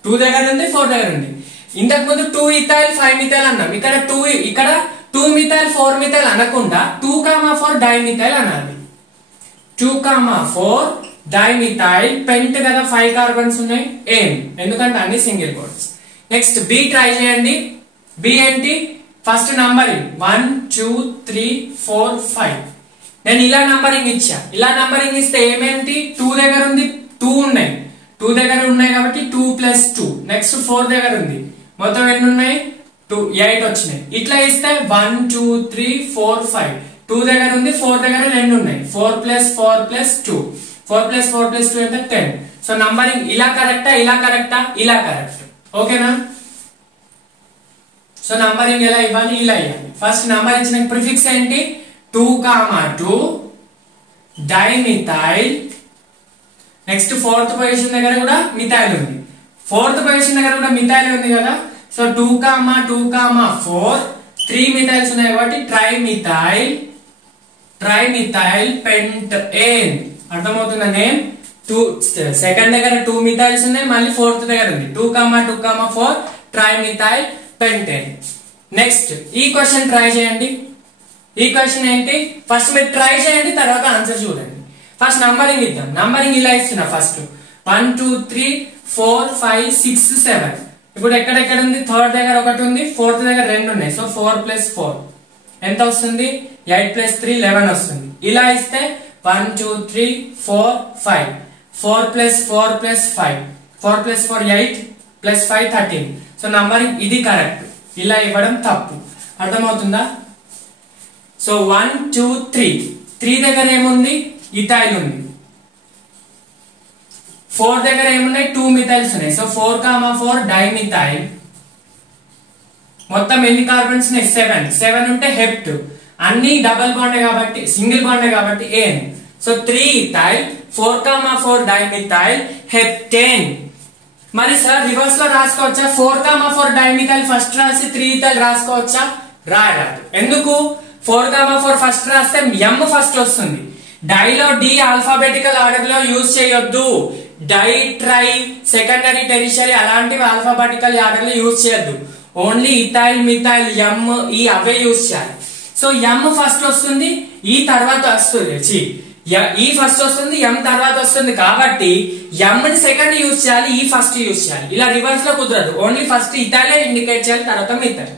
2 దగ్గర ఉంది, 4 దగ్గర ఉంది. ఇంతకు ముందు 2 ఇథైల్ 5 మిథైల్ అన్నాం. ఇక్కడ 2 మిథైల్ 4 మిథైల్ అనకుండా 2,4 డైమిథైల్ అనాలి. 2,4 డైమిథైల్ పెంట్ కదా, 5 కార్బన్స్ ఉన్నాయి. ఏం ఎందుకంటే అన్ని single bonds. Next B try చేయండి. బి ఏంటి, ఫస్ట్ నంబరింగ్ 1 2 3 4 5. నేను ఇలా నంబరింగ్ ఇచ్చా. ఇలా నంబరింగ్ ఇస్తే ఏమేంటి, 2 దగ్గర ఉంది, 2 ఉన్నాయి. 2 దగ్గర ఉన్నాయి కాబట్టి 2 + 2. నెక్స్ట్ 4 దగ్గర ఉంది, మొత్తం ఎన్ని ఉన్నాయి, 8 వచ్చినాయి. ఇట్లా ఇస్తే 1 2 3 4 5. 2 దగ్గర ఉంది, 4 దగ్గర 2 ఉన్నాయి. 4 + 4 + 2. 4 + 4 + 2 అంటే 10. సో నంబరింగ్ ఇలా కరెక్టా, ఇలా కరెక్టా, ఇలా కరెక్ట్. ఓకేనా? సో నంబరింగ్ ఎలా ఇవ్వాలి, ఇలా ఇవ్వాలి. ఫస్ట్ నంబర్ ఇచ్చిన ప్రిఫిక్స్ ఏంటి, 2,2 డైమిథైల్. నెక్స్ట్ ఫోర్త్ పొజిషన్ దగ్గర కూడా మిథైల్ ఉంది. ఫోర్త్ పొజిషన్ దగ్గర కూడా మిథైల్ ఉంది కదా. సో 2,2, 4 3 మిథైల్స్ ఉన్నాయి కాబట్టి ట్రైమిథైల్ పెంటేన్. అర్థమవుతుందా? నేమ్ 2 సెకండ్ దగ్గర 2 మిథైల్స్ ఉన్నాయి, మళ్ళీ ఫోర్త్ దగ్గర ఉంది. 2,2, 4 ట్రైమిథైల్ పెంటేన్. నెక్స్ట్ ఈ క్వశ్చన్ ట్రై చేయండి. ఈ క్వశ్చన్ ఏంటి, ఫస్ట్ మీరు ట్రై చేయండి, తర్వాత ఆన్సర్ చూడండి. ఫస్ట్ నంబరింగ్ ఇద్దాం. నంబరింగ్ ఇలా ఇస్తున్నా, ఫస్ట్ 1 2 3 4 5 6 7. ఇప్పుడు ఎక్కడెక్కడ ఉంది, థర్డ్ దగ్గర 1 ఉంది, ఫోర్త్ దగ్గర 2 ఉన్నాయి. సో 4 + 4 ఎంత వస్తుంది, 8 + 3 11 వస్తుంది. ఇలా ఇస్తే 1 2 3 4 5. 4 + 4 + 5. 4 + 4 8 + 5 13. సో నంబరింగ్ ఇది కరెక్ట్, ఇలా ఇవ్వడం తప్పు. అర్థమవుతుందా? సో 1 2 3. 3 దగ్గర ఏముంది, ఇథైల్ ఉంది. 4 దగ్గర ఏమున్నాయి, 2 మిథైల్స్ ఉన్నాయి. So 4,4 dimethyl. మొత్తం ఎన్ని కార్బన్స్ ఉన్నాయి, 7 ఉంటే హెప్ట్. అన్ని డబుల్ బాండ్ కాబట్టి, సింగిల్ బాండ్ కాబట్టి ane. So 3 ethyl 4,4 dimethyl heptane. మరి సార్ రివర్స్ లో రాసుకోవచ్చా, 4,4 డైమిథైల్ ఫస్ట్ రాసి 3 ఇథైల్ రాసుకోవచ్చా? రాయరాదు. ఎందుకు, 4,4 ఫస్ట్ రాస్తే ఎం ఫస్ట్ వస్తుంది. డైలో డి ఆల్ఫాబెటికల్ ఆర్డర్ లో యూజ్ చేయొద్దు. డై ట్రై సెకండరీ టెరిషరీ అలాంటివి ఆల్ఫాబెటికల్ ఆర్డర్ లో యూజ్ చేయొద్దు. ఓన్లీ ఇథైల్ మిథైల్ ఎం ఈ అవే యూజ్ చేయాలి. సో ఎం ఫస్ట్ వస్తుంది, ఈ తర్వాత వస్తుంది, ఈ ఫస్ట్ వస్తుంది, ఎం తర్వాత వస్తుంది. కాబట్టి ఎం ని సెకండ్ యూజ్ చేయాలి, ఈ ఫస్ట్ యూజ్ చేయాలి. ఇలా రివర్స్ లో కుదరదు. ఓన్లీ ఫస్ట్ ఇథైలే ఇండికేట్ చేయాలి, తర్వాత మిథైల్.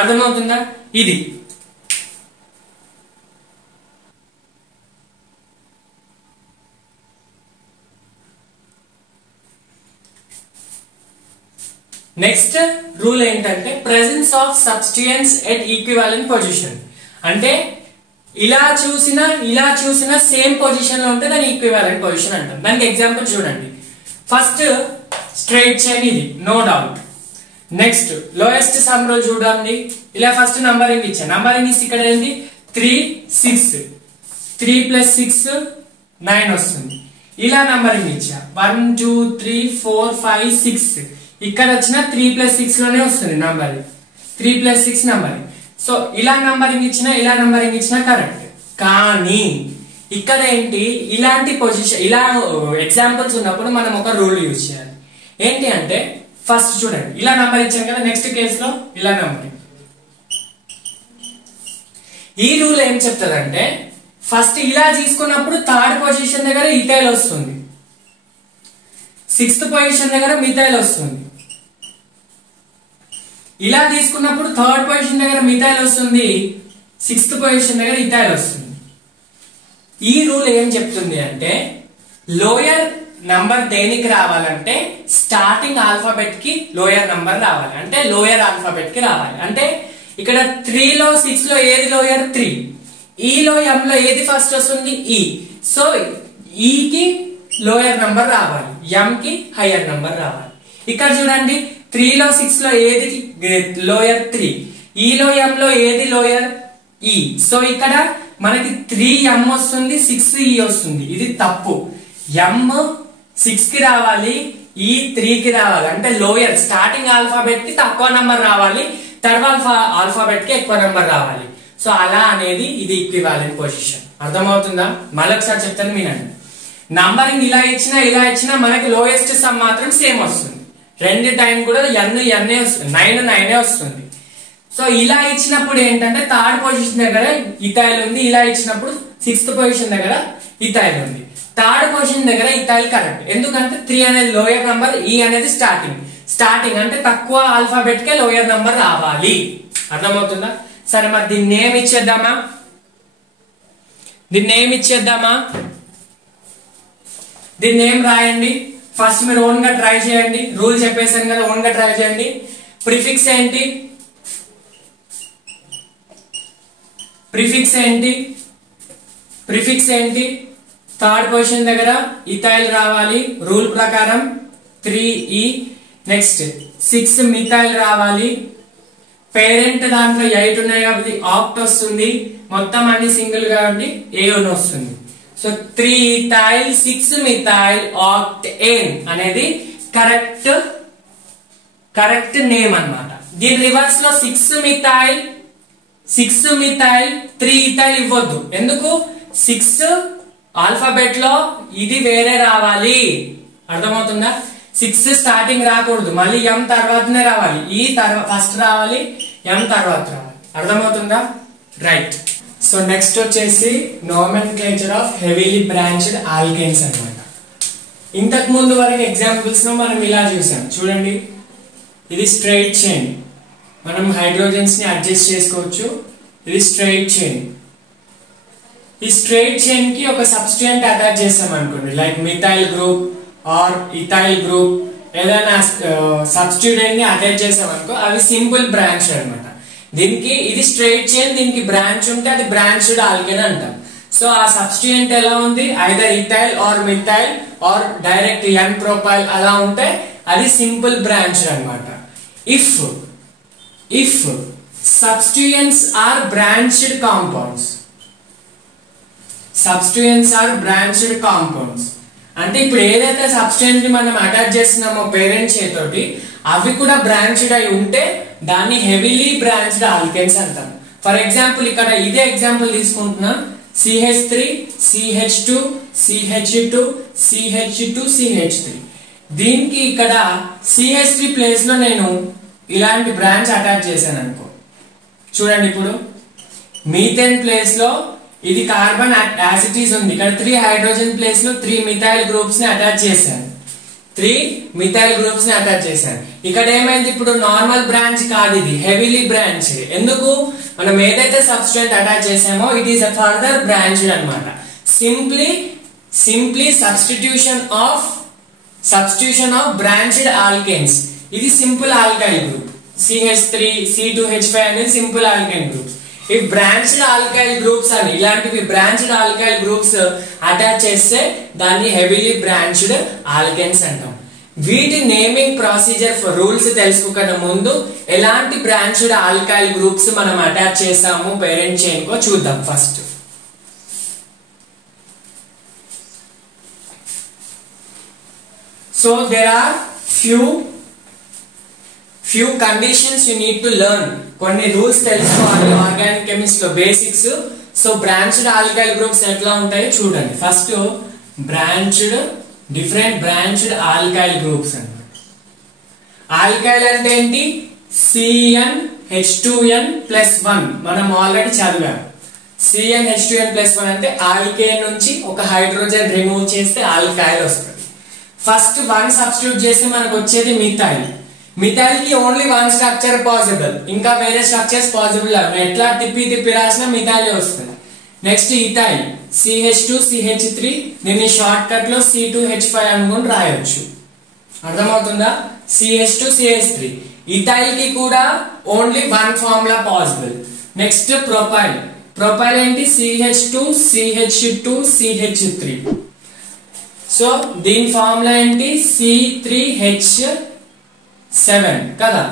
అర్థమవుతుందా? ఇది నెక్స్ట్ రూల్ ఏంటంటే presence of substituents at equivalent position. అంటే ఇలా చూసినా సేమ్ పొజిషన్ లో ఉంటే దాన్ని ఈక్వివాలెంట్ పొజిషన్ అంటాం. దానికి ఎగ్జాంపుల్ చూడండి. ఫస్ట్ స్ట్రైట్ చైన్ ఇది, no doubt. Next lowest sum row చూడండి. ఇలా ఫస్ట్ నంబరింగ్ ఇచ్చా. నంబరింగ్ ఇస్తే ఇక్కడ ఏంటి, 3 6. 3 + 6 9 వస్తుంది. ఇలా నంబరింగ్ ఇచ్చా 1 2 3 4 5 6 ఇక్కడ వచ్చిన 3 + 6 లోనే వస్తుంది నంబరింగ్ 3 + 6 నంబరింగ్ సో ఇలా నంబరింగ్ ఇచ్చినా కరెక్ట్ కానీ ఇక్కడ ఏంటి ఇలాంటి పొజిషన్ ఇలా ఎగ్జాంపుల్స్ ఉన్నప్పుడు మనం ఒక రూల్ యూజ్ చేయాలి ఏంటి అంటే ఫస్ట్ చూడండి ఇలా నంబర్ ఇచ్చాం కదా నెక్స్ట్ కేసులో ఇలా నంబరింగ్ ఈ రూల్ ఏం చెప్తాదంటే ఫస్ట్ ఇలా తీసుకున్నప్పుడు థర్డ్ పొజిషన్ దగ్గర ఇథైల్ వస్తుంది సిక్స్త్ పొజిషన్ దగ్గర మిథైల్ వస్తుంది ఇలా తీసుకున్నప్పుడు థర్డ్ పొజిషన్ దగ్గర మిథైల్ వస్తుంది సిక్స్త్ పొజిషన్ దగ్గర ఇథైల్ వస్తుంది ఈ రూల్ ఏం చెప్తుంది అంటే లోయర్ నంబర్ దేనికి రావాలంటే స్టార్టింగ్ ఆల్ఫాబెట్ కి లోయర్ నంబర్ రావాలి అంటే లోయర్ ఆల్ఫాబెట్ కి రావాలి అంటే ఇక్కడ 3 లో 6 లో ఏది లోయర్ 3 ఈ లో m లో ఏది ఫస్ట్ వస్తుంది ఈ సో ఈ కి లోయర్ నంబర్ రావాలి m కి హైయర్ నంబర్ రావాలి ఇక్కడ చూడండి 3 లో 6 లో ఏది లోయర్ 3 ఈ లో m లో ఏది లోయర్ ఈ సో ఇక్కడ మనకి 3m వస్తుంది 6e వస్తుంది ఇది తప్పు m 6 కి రావాలి ఈ 3 కి రావాలి అంటే లోయర్ స్టార్టింగ్ ఆల్ఫాబెట్ కి తక్కువ నంబర్ రావాలి తర్వాత ఆల్ఫాబెట్ కి ఎక్కువ నంబర్ రావాలి సో అలా అనేది ఇది ఈక్వివాలెంట్ పొజిషన్ అర్థమవుతుందా మళ్ళొకసారి చెప్తాను వినండి నంబరింగ్ ఇలా ఇచ్చినా మనకి లోయెస్ట్ సమ్ మాత్రం సేమ్ వస్తుంది రెండు టైం కూడా n వస్తుంది 9 వస్తుంది సో ఇలా ఇచ్చినప్పుడు ఏంటంటే థర్డ్ పొజిషన్ దగ్గర ఇథైల్ ఉంది ఇలా ఇచ్చినప్పుడు సిక్స్త్ పొజిషన్ దగ్గర ఇథైల్ ఉంది థర్డ్ పొజిషన్ దగ్గర ఇథైల్ కరెక్ట్ ఎందుకంటే 3 అనేది లోయర్ నంబర్ ఈ అనేది స్టార్టింగ్ అంటే తక్కువ ఆల్ఫాబెట్ కే లోయర్ నంబర్ రావాలి అర్థమవుతుందా సరే మరి దీన్ని నేమ్ ఇచ్చేద్దామా దీన్ని నేమ్ రాయండి ఫస్ట్ మీరు ఓన్ గా ట్రై చేయండి రూల్ చెప్పేసాను కదా ఓన్ గా ట్రై చేయండి ప్రిఫిక్స్ ఏంటి థర్డ్ పొజిషన్ దగ్గర ఇథైల్ రావాలి రూల్ ప్రకారం 3e నెక్స్ట్ 6 మిథైల్ రావాలి పేరెంట్ దాంట్లో 8 ఉన్నాయి కాబట్టి ఆక్ట్ వస్తుంది మొత్తం అన్ని సింగిల్ కాబట్టి a1 వస్తుంది సో 3 ఇథైల్ 6 మిథైల్ ఆక్ట్ ఏన్ అనేది కరెక్ట్ నేమ్ అన్నమాట దీని రివర్స్ లో 6 మిథైల్ 3 ఇథైల్ ఇవ్వద్దు ఎందుకు 6 ఆల్ఫాబెట్ లో ఇది వేరే రావాలి అర్థమవుతుందా 6 స్టార్టింగ్ రాకూడదు మళ్ళీ m తర్వాతనే రావాలి ఈ ఫస్ట్ రావాలి m తర్వాత రావాలి అర్థమవుతుందా రైట్ సో నెక్స్ట్ వచ్చేసి నోమెన్క్లేచర్ ఆఫ్ హెవీలీ బ్రాంచ్డ్ ఆల్కేన్స్ అన్నమాట ఇంతకు ముందు వరకు ఎగ్జాంపుల్స్ లో మనం ఇలా చూసాం చూడండి ఇది స్ట్రైట్ చైన్ మనం హైడ్రోజన్స్ ని అడ్జస్ట్ చేసుకోవచ్చు ఇది స్ట్రైట్ చైన్ ఈ స్ట్రైట్ చైన్ కి ఒక సబ్స్టిట్యూయెంట్ అటాచ్ చేస్తాం అనుకోండి like methyl group or ethyl group ఏదైనా సబ్స్టిట్యూయెంట్ ని అటాచ్ చేసాం అనుకో అవి సింపుల్ బ్రాంచ్ అన్నమాట దీనికి ఇది స్ట్రైట్ చైన్ దీనికి బ్రాంచ్ ఉంటే అది బ్రాంచ్డ్ ఆల్కేన్ అంటాం సో ఆ సబ్స్టిట్యూయెంట్ ఎలా ఉంది either ethyl or methyl or direct n propyl అలా ఉంటే అది సింపుల్ బ్రాంచ్ అన్నమాట if substituents are branched compounds అంటే ఇప్పుడు ఏదైతే సబ్స్టిట్యూయెంట్ ని మనం అటాచ్ చేస్తున్నామో పేరెంట్ చేతోటి అవి కూడా బ్రాంచ్డ్ అయి ఉంటే దాన్ని హెవీలీ బ్రాంచ్డ్ ఆల్కేన్స్ అంటాం ఫర్ ఎగ్జాంపుల్ ఇక్కడ ఇదే ఎగ్జాంపుల్ తీసుకుంటున్నా CH3 CH2 CH2 CH2 CH3 దీనికి ఇక్కడ CH3 ప్లేస్ లో నేను ఇలాంటి బ్రాంచ్ అటాచ్ చేశాను అనుకో చూడండి ఇప్పుడు మీథేన్ ప్లేస్ లో ఇది కార్బన్ యాసిటీస్ ఉంది ఇక్కడ 3 హైడ్రోజన్ ప్లేస్ లో 3 మిథైల్ గ్రూప్స్ ని అటాచ్ చేశాను ఇక్కడ ఏమైంది ఇప్పుడు నార్మల్ బ్రాంచ్ కాదు ఇది హెవీలీ బ్రాంచ్ ఎందుకు మనం ఏదైతే సబ్స్టిట్యూయెంట్ అటాచ్ చేసామో it is a further branch అన్నమాట simply substitution of branched alkanes ఇది simple alkyl group CH3 C2H5 అనేది సింపుల్ ఆల్కైల్ గ్రూప్స్ ఈ బ్రాంచ్డ్ ఆల్కైల్ గ్రూప్స్ అని ఇలాంటివి బ్రాంచ్డ్ ఆల్కైల్ గ్రూప్స్ అటాచ్ చేస్తే దాన్ని హెవీలీ బ్రాంచ్డ్ ఆల్కేన్స్ అంటాం వీటి నేమింగ్ ప్రొసీజర్ ఫర్ రూల్స్ తెలుసుకోకన్నా ముందు ఎలాంటి బ్రాంచ్డ్ ఆల్కైల్ గ్రూప్స్ మనం అటాచ్ చేసాము పేరెంట్ చైన్ కో చూద్దాం first So there are few conditions you need to learn. కొన్ని రూల్స్ తెలుసుకోవాలి ఆర్గానిక్ కెమిస్ట్రీ లో basics. So branched alkyl groups ఎట్లా ఉంటాయో చూడండి. First different branched alkyl groups అన్నమాట. ఆల్కైల్ అంటే ఏంటి? CnH2n+1 మనం ఆల్రెడీ చదివాం. CnH2n+1 అంటే ఆల్కేన్ నుంచి ఒక హైడ్రోజన్ రిమూవ్ చేస్తే ఆల్కైల్ వస్తుంది. ఫస్ట్ 1 సబ్స్టిట్యూట్ చేస్తే మనకు వచ్చేది మిథైల్. మిథైల్ కి ఓన్లీ 1 స్ట్రక్చర్ పాసిబుల్, ఇంకా వేరే స్ట్రక్చర్స్ పాసిబుల్ అవ్వవు. ఎట్లా తిప్పి రాసినా మిథైల్ వస్తుంది. నెక్స్ట్ ఇథైల్ CH2CH3, దీన్ని షార్ట్ కట్ లో C2H5 అనుకుని రాయొచ్చు. అర్థమవుతుందా? CH2CH3. ఇథైల్ కి కూడా only 1 formula possible. Next propyl ఏంటి? CH2CH2CH3. సో దీని ఫార్ములా ఏంటి? C3H7 కదా.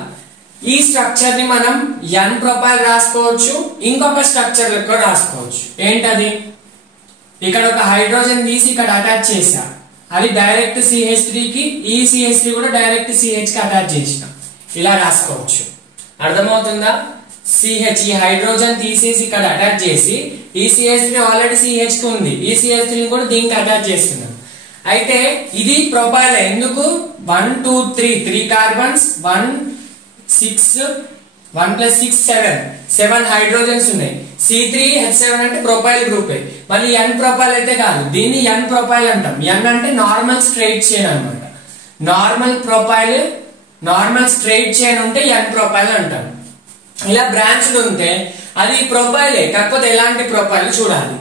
ఈ స్ట్రక్చర్ ని మనం N ప్రొపైల్ రాసుకోవచ్చు, ఇంకొక స్ట్రక్చర్ కూడా రాసుకోవచ్చు. ఏంటది? ఇక్కడ ఒక హైడ్రోజన్ తీసి ఇక్కడ అటాచ్ చేసా, అది డైరెక్ట్ CH3 కి, ఈ CH3 కూడా డైరెక్ట్ CH కి అటాచ్ చేసిన, ఇలా రాసుకోవచ్చు. అర్థమవుతుందా? CH ఈ హైడ్రోజన్ తీసేసి ఇక్కడ అటాచ్ చేసి, ఈ CH3 ఆల్రెడీ CH కి ఉంది, ఈ CH3 ని కూడా దీనికి అటాచ్ చేస్తున్నాం. అయితే ఇది ప్రొపైల్. ఎందుకు? 1 2 3 కార్బన్స్, 1 + 6 7 హైడ్రోజన్స్ ఉన్నాయి. C3H7 అంటే ప్రొపైల్ గ్రూపే. మళ్ళీ N ప్రొపైల్ అయితే కాదు, దీన్ని N ప్రొపైల్ అంటాం. N అంటే నార్మల్ స్ట్రైట్ చైన్ అన్నమాట. నార్మల్ స్ట్రైట్ చైన్ ఉంటే N ప్రొపైల్ అంటాం. ఇలా బ్రాంచ్లు ఉంటే అది ప్రొపైలే, కాకపోతే ఎలాంటి ప్రొపైల్ చూడాలి.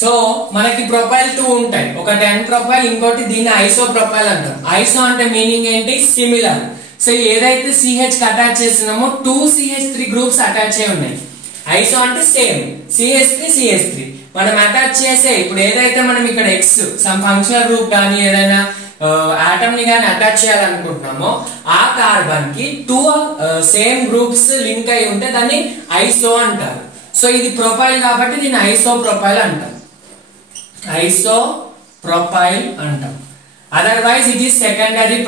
సో మనకి ప్రొపైల్ 2 ఉంటాయి. ఒకటి N ప్రొపైల్, ఇంకోటి దీన్ని ఐసో ప్రొపైల్ అంటాం. ఐసో అంటే మీనింగ్ ఏంటి? సిమిలర్. సో ఏదైతే CH కి అటాచ్ చేస్తున్నామో 2 CH3 గ్రూప్స్ అటాచ్ అయి ఉన్నాయి. ఐసో అంటే సేమ్, CH3 మనం అటాచ్ చేసే, ఇప్పుడు ఏదైతే మనం ఇక్కడ X సమ్ ఫంక్షనల్ గ్రూప్ కానీ ఏదైనా ఆటమ్ ని కానీ అటాచ్ చేయాలనుకుంటున్నామో ఆ కార్బన్ కి 2 సేమ్ గ్రూప్స్ లింక్ అయి ఉంటే దాన్ని ఐసో అంటారు. సో ఇది ప్రొపైల్ కాబట్టి దీన్ని ఐసో ప్రొపైల్ అంటాం. Otherwise it is secondary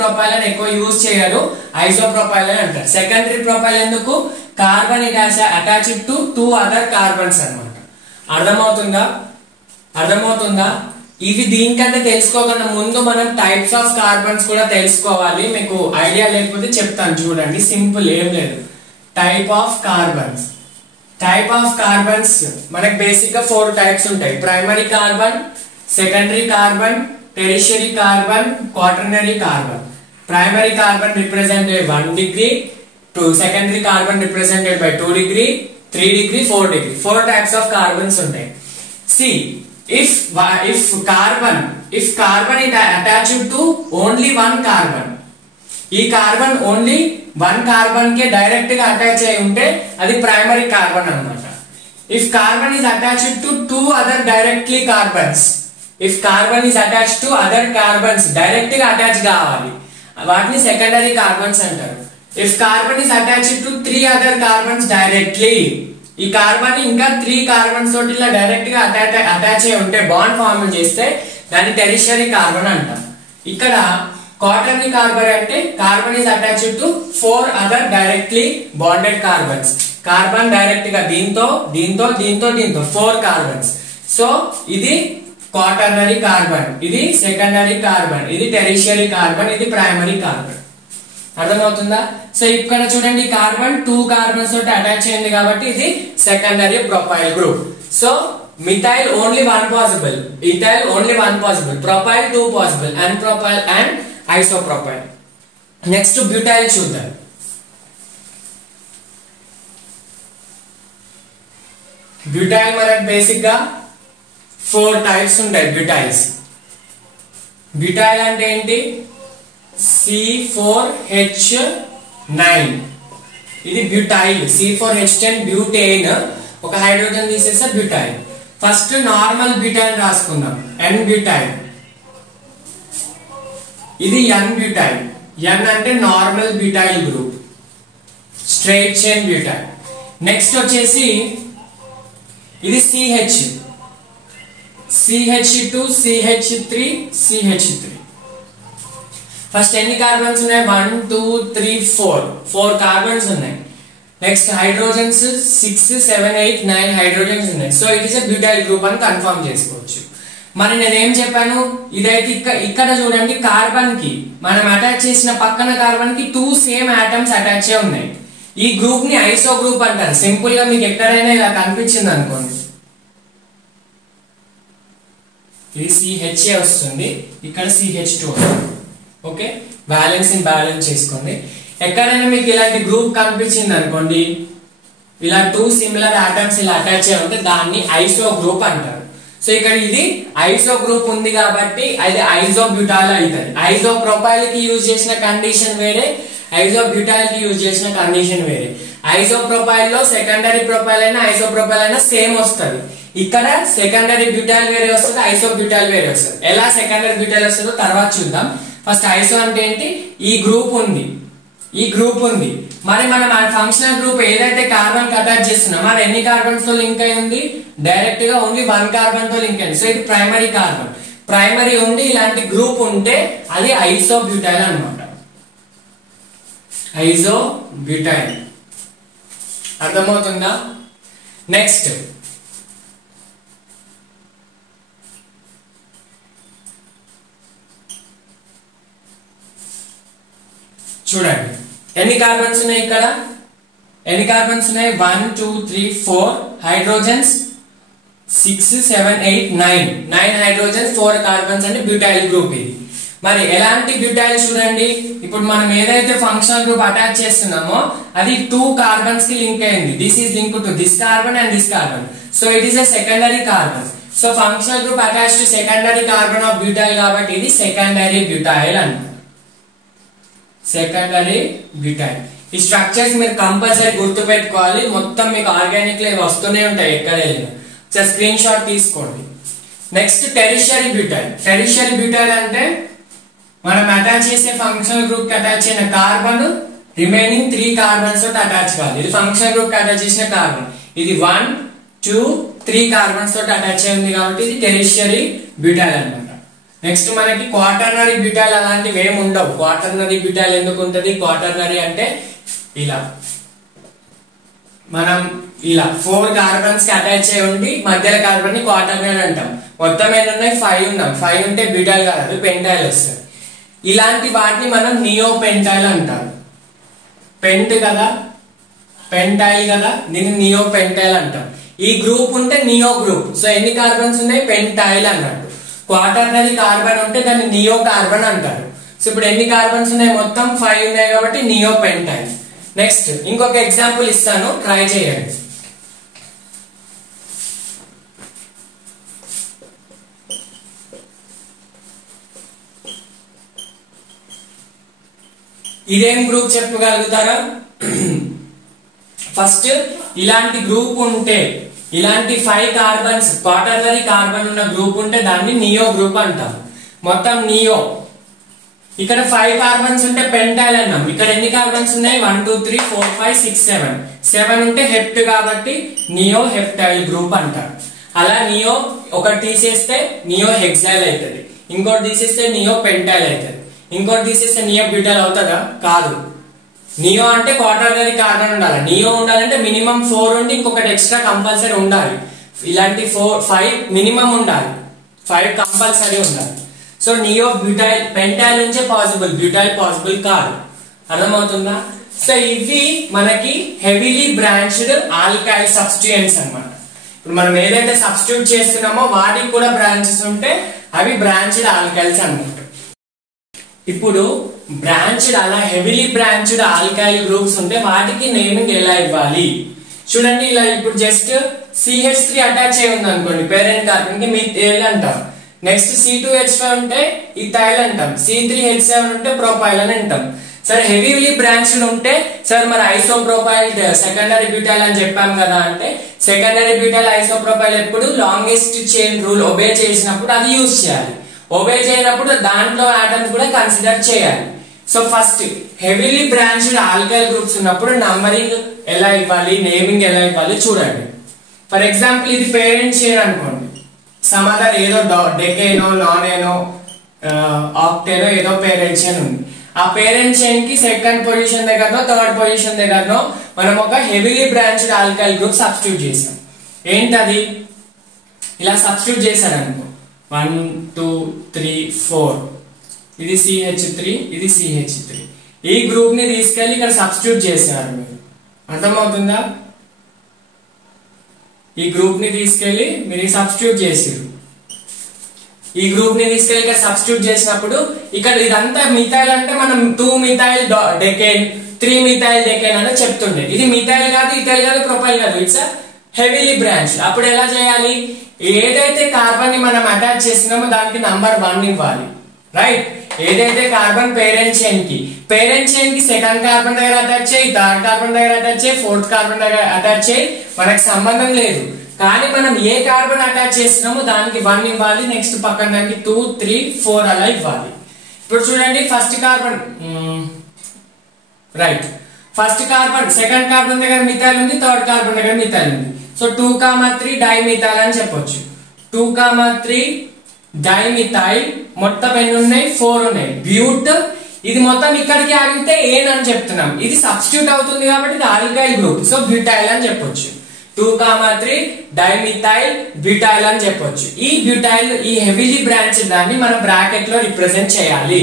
propyl అని ఎక్కువ యూజ్ చేయరు, ఐసో ప్రొపైల్ అని అంటారు. సెకండరీ ప్రొపైల్ ఎందుకు? Carbon attached to 2 other carbons అన్నమాట. అర్థమవుతుందా? ఇవి దీనికంటే తెలుసుకోకుండా ముందు మనం టైప్స్ ఆఫ్ కార్బన్స్ కూడా తెలుసుకోవాలి. మీకు ఐడియా లేకపోతే చెప్తాను చూడండి, సింపుల్, ఏం లేదు. టైప్ ఆఫ్ కార్బన్స్ మనకి బేసిక్ గా 4 టైప్స్ ఉంటాయి. Primary carbon, secondary carbon, tertiary carbon, quaternary carbon. Primary carbon represented 1 degree, secondary carbon represented by 2 degree, 3 degree, 4 degree. 4 types of carbons ఉంటాయి. See, if carbon is attached to only 1 carbon, ఈ కార్బన్ ఓన్లీ 1 కార్బన్ కే డైరెక్ట్ గా అటాచ్ అయి ఉంటే అది ప్రైమరీ కార్బన్ అన్నమాట. If carbon is attached to 2 other directly carbons, direct గా అటాచ్ కావాలి, వాటిని సెకండరీ కార్బన్స్ అంటారు. If carbon is attached to 3 other carbons directly, ఈ కార్బన్ ఇంకా 3 కార్బన్స్ తోటి ఇలా డైరెక్ట్ గా అటాచ్ అయి ఉంటే, బాండ్ ఫార్మ్ చేస్తే దాన్ని టెరిషరీ కార్బన్ అంటాం. ఇక్కడ క్వాటర్నరీ కార్బన్ అంటే carbon is attached to 4 other directly bonded carbons. Carbon direct గా దీంతో 4 కార్బన్స్. సో ఇది క్వాటర్నరీ కార్బన్, ఇది సెకండరీ కార్బన్, ఇది టెరిషరీ కార్బన్, ఇది ప్రైమరీ కార్బన్. అర్థమవుతుందా? సో ఇక్కడ చూడండి, కార్బన్ 2 కార్బన్స్ తోటి అటాచ్ అయింది కాబట్టి ఇది secondary propyl group. So methyl only 1 possible, ethyl only 1 possible, propyl 2 possible, N propyl and isopropyl. Next butyl చూద్దాం. బ్యూటైల్ మనకు బేసిక్ గా 4 టైప్స్ ఉంటాయి. బ్యూటైల్ అంటే ఏంటి? C4H9, ఇది బ్యూటైల్. C4H10 బ్యూటేన్, ఒక హైడ్రోజన్ తీసేస్తే బ్యూటైల్. ఫస్ట్ నార్మల్ బ్యూటైల్ రాసుకుందాం, N బ్యూటైల్. ఇది N బ్యూటైల్. N అంటే normal butyl group, straight chain butyl. Next వచ్చేసి ఇది CH. CH2 CH3 CH3. First ఎన్ని కార్బన్స్ ఉన్నాయి? 1 2 3 4 కార్బన్స్ ఉన్నాయి. నెక్స్ట్ హైడ్రోజన్స్ 6 7 8 9 హైడ్రోజన్స్ ఉన్నాయి. So it is a butyl group అని కన్ఫర్మ్ చేసుకోవచ్చు. మరి నేనేం చెప్పాను, ఇదైతే ఇక్కడ చూడండి, కార్బన్ కి మనం అటాచ్ చేసిన పక్కన కార్బన్ కి 2 సేమ్ ఆటమ్స్ అటాచ్ అయి ఉన్నాయి. ఈ గ్రూప్ ని ఐసో గ్రూప్ అంటారు. సింపుల్ గా మీకు ఎక్కడైనా ఇలా కనిపించింది అనుకోండి, ఇది CHA వస్తుంది, ఇక్కడ CH2 వస్తుంది. ఓకే, బ్యాలెన్స్ ఇన్ బ్యాలెన్స్ చేసుకోండి. ఎక్కడైనా మీకు ఇలాంటి గ్రూప్ కనిపించింది అనుకోండి, ఇలా 2 సిమిలర్ ఆటమ్స్ ఇలా అటాచ్ అయి ఉంటే దాన్ని ఐసో గ్రూప్ అంటారు. సో ఇక్కడ ఇది ఐసో గ్రూప్ ఉంది కాబట్టి అది ఐసోబ్యూటాల్ అవుతుంది. ఐసోప్రోపైల్ కి యూజ్ చేసిన కండిషన్ వేరే, ఐసోబ్యూటాల్ కి యూజ్ చేసిన కండిషన్ వేరే. ఐసోప్రోపైల్ లో సెకండరీ ప్రొపైల్ అయినా ఐసోప్రోపైల్ అయినా సేమ్ వస్తుంది. ఇక్కడ సెకండరీ బ్యూటాల్ వేరే వస్తుంది, ఐసోబ్యూటాల్ వేరే వస్తుంది. ఎలా సెకండరీ బ్యూటాల్ వస్తుందో తర్వాత చూద్దాం. ఫస్ట్ ఐసో అంటే ఏంటి, ఈ గ్రూప్ ఉంది, ఈ గ్రూప్ ఉంది. మరి మనం ఆ ఫంక్షనల్ గ్రూప్ ఏదైతే కార్బన్ కి అటాచ్ చేస్తున్నామో అది ఎన్ని కార్బన్స్ తో లింక్ అయి ఉంది? డైరెక్ట్ గా ఓన్లీ 1 కార్బన్ తో లింక్ అయింది. సో ఇది ప్రైమరీ కార్బన్. ప్రైమరీ ఉండి ఇలాంటి గ్రూప్ ఉంటే అది ఐసోబ్యూటైల్ అన్నమాట. ఐసోబ్యూటైల్ అర్థమవుతుందా? నెక్స్ట్ చూడండి, ఎన్ని కార్బన్స్ ఉన్నాయి ఇక్కడ? ఎన్ని కార్బన్స్ ఉన్నాయి? 1 2 3 4 హైడ్రోజన్స్ 6 7 8 9 హైడ్రోజన్స్ 4 కార్బన్స్ అంటే బ్యూటైల్ గ్రూప్ ఇది. మరి ఎలాంటి బ్యూటైల్ చూడండి, ఇప్పుడు మనం ఏదైతే ఫంక్షనల్ గ్రూప్ అటాచ్ చేస్తున్నామో అది 2 కార్బన్స్ కి లింక్ అయింది. This is link to this carbon and this carbon. So it is a secondary carbon. So functional group attach to secondary carbon of butyl కాబట్టి ఇది సెకండరీ బ్యూటైల్ అంటారు. Secondary butyl. ఈ స్ట్రక్చర్స్ మీరు కంపల్సరీ గుర్తు పెట్టుకోవాలి. మొత్తం మీకు ఆర్గానిక్ లో వస్తూనే ఉంటాయి ఎక్కడ వెళ్ళినా. స్క్రీన్ షాట్ తీసుకోండి. Next tertiary butyl. Tertiary butyl అంటే మనం అటాచ్ చేసే ఫంక్షనల్ గ్రూప్ కి అటాచ్ అయిన కార్బన్ రిమైనింగ్ 3 కార్బన్స్ తోటి అటాచ్ కాదు. ఇది ఫంక్షనల్ గ్రూప్ కి అటాచ్ చేసిన కార్బన్. ఇది 1 2 3 కార్బన్స్ తోటి అటాచ్ అయింది కాబట్టి ఇది టెరిషరీ బ్యూటైల్ అన్నమాట. నెక్స్ట్ మనకి క్వాటర్నరీ బ్యూటైల్ అలాంటివి ఏమి ఉండవు. క్వాటర్నరీ బ్యూటైల్ ఎందుకు ఉంటుంది? క్వాటర్నరీ అంటే ఇలా మనం ఇలా 4 కార్బన్స్ కి అటాచ్ అయి ఉండి మధ్యలో కార్బన్ ని క్వాటర్నరీ అంటాం. మొత్తం ఎన్ని ఉన్నాయి? 5 ఉన్నాం. 5 ఉంటే బ్యూటైల్ కాదు, అది పెంటైల్ వస్తుంది. ఇలాంటి వాటిని మనం నియో పెంటైల్ అంటారు. పెంట్ కదా, పెంటైల్ కదా, దీన్ని నియో పెంటైల్ అంటాం. ఈ గ్రూప్ ఉంటే నియో గ్రూప్. సో ఎన్ని కార్బన్స్ ఉన్నాయి? పెంటైల్ అన్నట్టు. క్వాటర్నరీ కార్బన్ ఉంటే దాన్ని నియో కార్బన్ అంటారు. సో ఇప్పుడు ఎన్ని కార్బన్స్ ఉన్నాయి? మొత్తం 5 ఉన్నాయి కాబట్టి నియో పెంటైల్. నెక్స్ట్ ఇంకొక ఎగ్జాంపుల్ ఇస్తాను, ట్రై చేయండి. ఇదేం గ్రూప్ చెప్పగలుగుతారా? ఫస్ట్ ఇలాంటి గ్రూప్ ఉంటే, ఇలాంటి 5 కార్బన్స్ క్వాటర్నరీ కార్బన్ ఉన్న గ్రూప్ ఉంటే దాన్ని నియో గ్రూప్ అంటాం. మొత్తం నియో. ఇక్కడ 5 కార్బన్స్ ఉంటే పెంటైల్ అన్నాం. ఇక్కడ ఎన్ని కార్బన్స్ ఉన్నాయి? 1 2 3 4 5 6 7 ఉంటే హెప్ట్ కాబట్టి నియో హెప్టైల్ గ్రూప్ అంటారు. అలా నియో ఒకటి తీసేస్తే నియో హెక్సైల్ అవుతుంది, ఇంకోటి తీసేస్తే నియో పెంటైల్ అవుతుంది, ఇంకోటి తీసేస్తే నియో బ్యూటైల్ అవుతుందా? కాదు. నియో అంటే క్వాటర్నరీ కార్బన్ ఉండాలి. నియో ఉండాలంటే మినిమం 4 ఉండి ఇంకొకటి ఎక్స్ట్రా కంపల్సరీ ఉండాలి. ఇలాంటి 5 మినిమం ఉండాలి, 5 కంపల్సరీ ఉండాలి. సో నియో బ్యూటైల్ పెంటైల్ నుంచే పాసిబుల్, బ్యూటైల్ పాసిబుల్ కాదు. అర్థమవుతుందా? సో ఇవి మనకి హెవీలీ బ్రాంచ్డ్ ఆల్కైల్ సబ్స్టిట్యూయెంట్స్ అన్నమాట. ఇప్పుడు మనం ఏదైతే సబ్స్టిట్యూట్ చేస్తున్నామో వాటికి కూడా బ్రాంచెస్ ఉంటే అవి బ్రాంచ్డ్ ఆల్కైల్స్ అన్నమాట. ఇప్పుడు బ్రాంచ్డ్ అలా హెవీలీ బ్రాంచ్డ్ ఆల్కైల్ గ్రూప్స్ ఉంటే వాటికి నేమింగ్ ఎలా ఇవ్వాలి చూడండి. ఇలా ఇప్పుడు జస్ట్ CH3 అటాచ్ అయి ఉంది అనుకోండి పేరెంట్ కార్బన్ కి, మిథైల్ అంటాం. నెక్స్ట్ C2H5 ఉంటే ఇథైల్ అంటాం. C3H7 ఉంటే ప్రొపైల్ అని అంటాం. సరే హెవీలీ బ్రాంచ్డ్ ఉంటే సార్ మరి ఐసోప్రోపైల్ సెకండరీ బ్యూటైల్ అని చెప్పాం కదా అంటే, సెకండరీ బ్యూటైల్ ఐసోప్రోపైల్ ఎప్పుడు లాంగెస్ట్ చైన్ రూల్ ఒబే చేసినప్పుడు అది యూజ్ చేయాలి. ఒబే చేయనప్పుడు దాంట్లో ఆటమ్స్ కూడా కన్సిడర్ చేయాలి. So first heavily branched alkyl groups ఉన్నప్పుడు నంబరింగ్ ఎలా ఇవ్వాలి, నేమింగ్ ఎలా ఇవ్వాలి చూడండి. ఫర్ ఎగ్జాంపుల్ ఇది పేరెంట్ చైన్ అనుకోండి. సమ్ అదర్ ఏదో డెకేనో నానేనో ఆక్టేనో ఏదో పేరెంట్ చైన్ ఉంది. ఆ పేరెంట్ చైన్ కి సెకండ్ పొజిషన్ దగ్గరనో థర్డ్ పొజిషన్ దగ్గరనో మనం ఒక heavily branched alkyl group substitute చేసాం. ఏంటది? ఇలా సబ్స్టిట్యూట్ చేశారనుకో 1 2 3 4 ఇది CH3 ఇది CH3 ఈ గ్రూప్ ని తీసుకెళ్లి ఇక్కడ సబ్స్టిట్యూట్ చేశారు. మీరు అర్థమవుతుందా? ఈ గ్రూప్ ని తీసుకెళ్లి మీరు సబ్స్టిట్యూట్ చేసారు. ఈ గ్రూప్ ని తీసుకెళ్లి ఇక్కడ సబ్స్టిట్యూట్ చేసినప్పుడు ఇక్కడ ఇదంతా మిథైల్ అంటే మనం 2 మిథైల్ డెకేన్ 3 మిథైల్ డెకేన్ అని చెప్తుండే. ఇది మిథైల్ కాదు, ఇథైల్ కాదు, ప్రొపైల్ కాదు, ఇట్స్ హెవీలీ బ్రాంచ్. అప్పుడు ఎలా చేయాలి? ఏదైతే కార్బన్ ని మనం అటాచ్ చేసినామో దానికి నంబర్ 1 ఇవ్వాలి. రైట్? ఏదైతే కార్బన్ పేరెంట్ చైన్ కి సెకండ్ కార్బన్ దగ్గర అటాచ్ చేయి, థర్డ్ కార్బన్ దగ్గర అటాచ్ చేయి, ఫోర్త్ కార్బన్ దగ్గర అటాచ్ చేయి, మనకు సంబంధం లేదు. కానీ మనం ఏ కార్బన్ అటాచ్ చేస్తున్నామో దానికి 1 ఇవ్వాలి. నెక్స్ట్ పక్కన దానికి 2 3 4 అలా ఇవ్వాలి. ఇప్పుడు చూడండి, first carbon right, first carbon second carbon దగ్గర మిథైల్ ఉంది, థర్డ్ కార్బన్ దగ్గర మిథైల్ ఉంది. సో 2,3 డైమిథైల్ అని చెప్పొచ్చు. 2,3 డైమిథైల్. మొత్తం ఎన్ని ఉన్నాయి? 4 ఉన్నాయి. బ్యూట్. ఇది మొత్తం ఇక్కడికి ఆగితే ఏన్ అని చెప్తున్నాం. ఇది సబ్స్టిట్యూట్ అవుతుంది కాబట్టి ఇది ఆల్కైల్ గ్రూప్. సో బ్యూటైల్ అని చెప్పొచ్చు. 2,3 డైమిథైల్ బ్యూటైల్ అని చెప్పొచ్చు. ఈ బ్యూటైల్, ఈ హెవీలీ బ్రాంచ్ దాన్ని మనం బ్రాకెట్ లో రిప్రజెంట్ చేయాలి.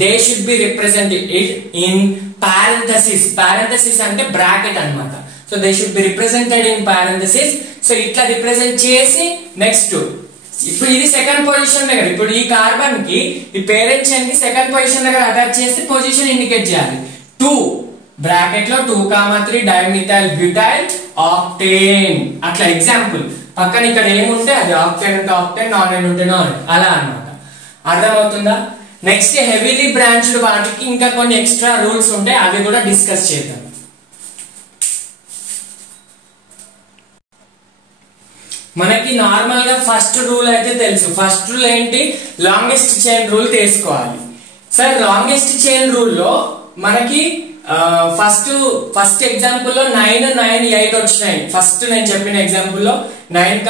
They should be represented it in parenthesis. Parenthesis అంటే బ్రాకెట్ అన్నమాట. So they should be represented in parenthesis. So ఇట్లా రిప్రజెంట్ చేసి నెక్స్ట్ ఇప్పుడు ఇది సెకండ్ పొజిషన్ దగ్గర, ఇప్పుడు ఈ కార్బన్ కి ఈ పేరెంట్ చైన్ కి సెకండ్ పొజిషన్ దగ్గర అటాచ్ చేసి పొజిషన్ ఇండికేట్ చేయాలి. 2 బ్రాకెట్ లో 2,3 డైమిథైల్ బ్యూటైల్ ఆక్టేన్. అట్లా ఎగ్జాంపుల్. పక్కన ఇక్కడ ఏముంటే అది ఆక్టేన్ ఉంటే ఆక్టేన్, నాన్ ఉంటే నాన్, అలా అన్నమాట. అర్థమవుతుందా? నెక్స్ట్ హెవీలీ బ్రాంచ్డ్ వాటికి ఇంకా కొన్ని ఎక్స్ట్రా రూల్స్ ఉంటాయి, అవి కూడా డిస్కస్ చేద్దాం. మనకి నార్మల్ గా ఫస్ట్ రూల్ అయితే తెలుసు. ఫస్ట్ రూల్ ఏంటి? లాంగెస్ట్ చైన్ రూల్ తీసుకోవాలి. సార్ లాంగెస్ట్ చైన్ రూల్ లో మనకి ఫస్ట్ ఎగ్జాంపుల్ లో 9 9 8 వచ్చినాయి. ఫస్ట్ నేను చెప్పిన ఎగ్జాంపుల్ లో 9,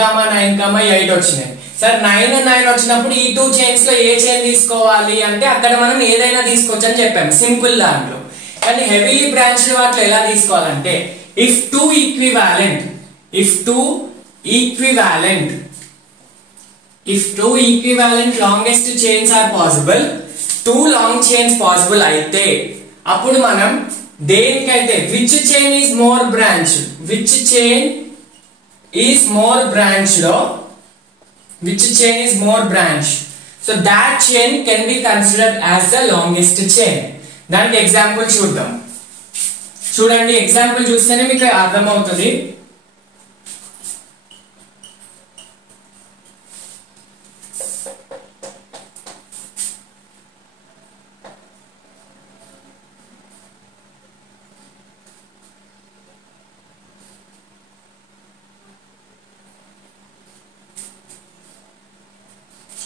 9, 8 వచ్చినాయి. సార్ 9 9 వచ్చినప్పుడు ఈ 2 చైన్స్ లో ఏ చైన్ తీసుకోవాలి అంటే అక్కడ మనం ఏదైనా తీసుకోవచ్చు అని చెప్పాము సింపుల్ దాంట్లో. కానీ హెవీలీ బ్రాంచ్డ్ వాటిలో ఎలా తీసుకోవాలంటే if two equivalent longest chains are possible, 2 long chains possible అయితే అప్పుడు మనం దేనికైతే which chain is more branch, which chain is more branch, so that chain can be considered as the longest chain. దానికి ఎగ్జాంపుల్ చూద్దాం. చూడండి, ఎగ్జాంపుల్ చూస్తేనే మీకు అర్థమవుతుంది.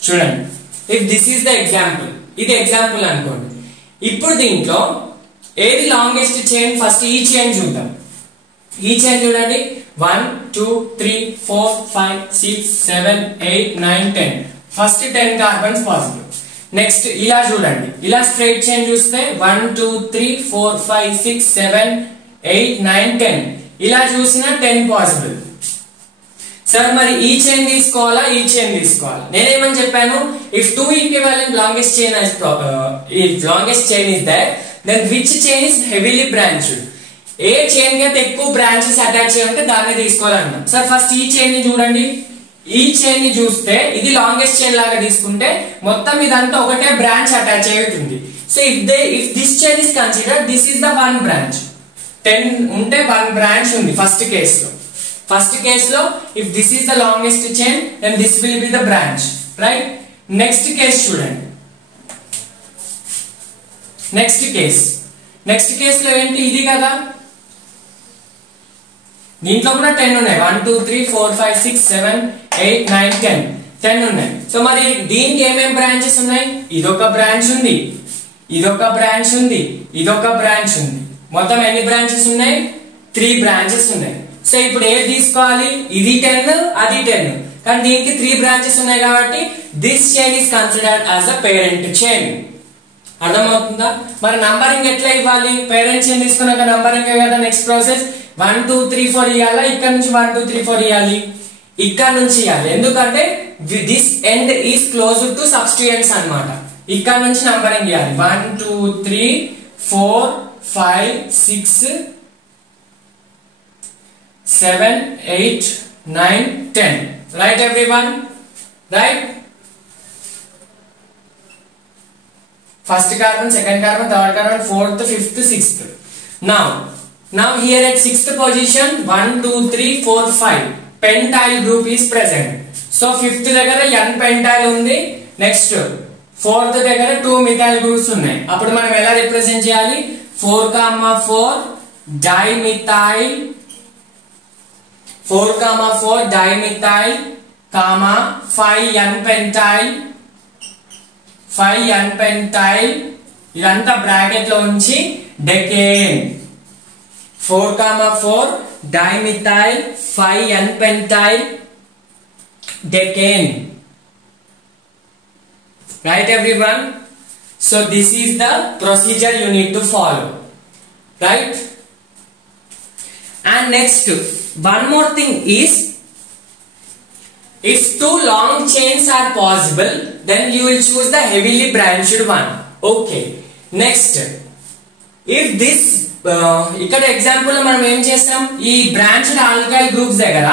చూడండి, if this is the example, ఇది ఎగ్జాంపుల్ అనుకోండి. ఇప్పుడు దీంట్లో ఏది లాంగెస్ట్ చైన్? ఫస్ట్ ఈ చైన్ చూద్దాం. ఈ చైన్ చూడండి, 1 2 3 4 5 6 7 8 9 10. First 10 carbons possible. నెక్స్ట్ ఇలా చూడండి, ఇలా స్ట్రైట్ చైన్ చూస్తే 1 2 3 4 5 6 7 8 9 10. ఇలా చూసినా 10 పాసిబుల్. సార్ మరి ఈ చైన్ తీసుకోవాలా, ఈ చైన్ తీసుకోవాలా? నేనేమని చెప్పాను? If 2 equivalent longest chain is there, then which chain is heavily branched. ఏ చైన్ కి అయితే ఎక్కువ బ్రాంచెస్ అటాచ్ అయి ఉంటే దాన్ని తీసుకోవాలన్నాం. సార్ ఫస్ట్ ఈ చైన్ ని చూడండి. ఈ చైన్ ని చూస్తే ఇది లాంగెస్ట్ చైన్ లాగా తీసుకుంటే మొత్తం ఇదంతా ఒకటే బ్రాంచ్ అటాచ్ అయి ఉంటుంది. So if this chain is considered, this is the 1 branch. 10 ఉంటే 1 బ్రాంచ్ ఉంది ఫస్ట్ కేసులో. if this is the longest chain, then this will be the branch, right? Next case చూడండి. నెక్స్ట్ కేస్ లో ఏంటి? ఇది కదా, దీంట్లో కూడా 10 ఉన్నాయి. 1 2 3 4 5 6 7 8 9 10 ఉన్నాయి. సో మరి దీనికి ఏమేం బ్రాంచెస్ ఉన్నాయి? ఇదొక బ్రాంచ్ ఉంది, ఇదొక బ్రాంచ్ ఉంది, ఇదొక బ్రాంచ్ ఉంది. మొత్తం ఎన్ని బ్రాంచెస్ ఉన్నాయి? 3 బ్రాంచెస్ ఉన్నాయి. సో ఇప్పుడు ఏది తీసుకోవాలి? ఇది 10, అది 10. కానీ దీనికి 3 బ్రాంచెస్ ఉన్నాయి కాబట్టి this chain is considered as a parent chain. అర్థమవుతుందా? మరి నంబరింగ్ ఎట్లా ఇవ్వాలి? పేరెంట్ చైన్ తీసుకున్నాక నంబరింగ్ కదా నెక్స్ట్ ప్రాసెస్. 1 2 3 4 ఇవ్వాలా, ఇక్కడ నుంచి 1 2 3 4 ఇవ్వాలి, ఇక్కడ నుంచి ఇవ్వాలి. ఎందుకంటే this end is close to substituents అన్నమాట. ఇక్కడ నుంచి నంబరింగ్ ఇవ్వాలి. 1 2 3 4 5 6 7 8 9 10. Right everyone? Right? First carbon, second carbon, third carbon, fourth, fifth, sixth. Now here at 6th position 1 2 3 4 5 pentyl group is present. So 5th దగ్గర n pentyl ఉంది. నెక్స్ట్ 4th దగ్గర 2 methyl groups ఉన్నాయి. అప్పుడు మనం ఎలా రిప్రజెంట్ చేయాలి? 4,4 dimethyl 4,4 dimethyl, 5n pentyl 5n pentyl ఇదంతా బ్రాకెట్ లో ఉంచి decane. 4,4 dimethyl 5n pentyl decane. Right everyone? So this is the procedure you need to follow. Right? And next one more thing is, if 2 long chains are possible, then you will choose the heavily branched one. Okay. Next, if this ఇక్కడ ఎగ్జాంపుల్ లో మనం ఏం చేస్తాం? ఈ బ్రాంచ్డ్ ఆల్కైల్ గ్రూప్స్ దగ్గర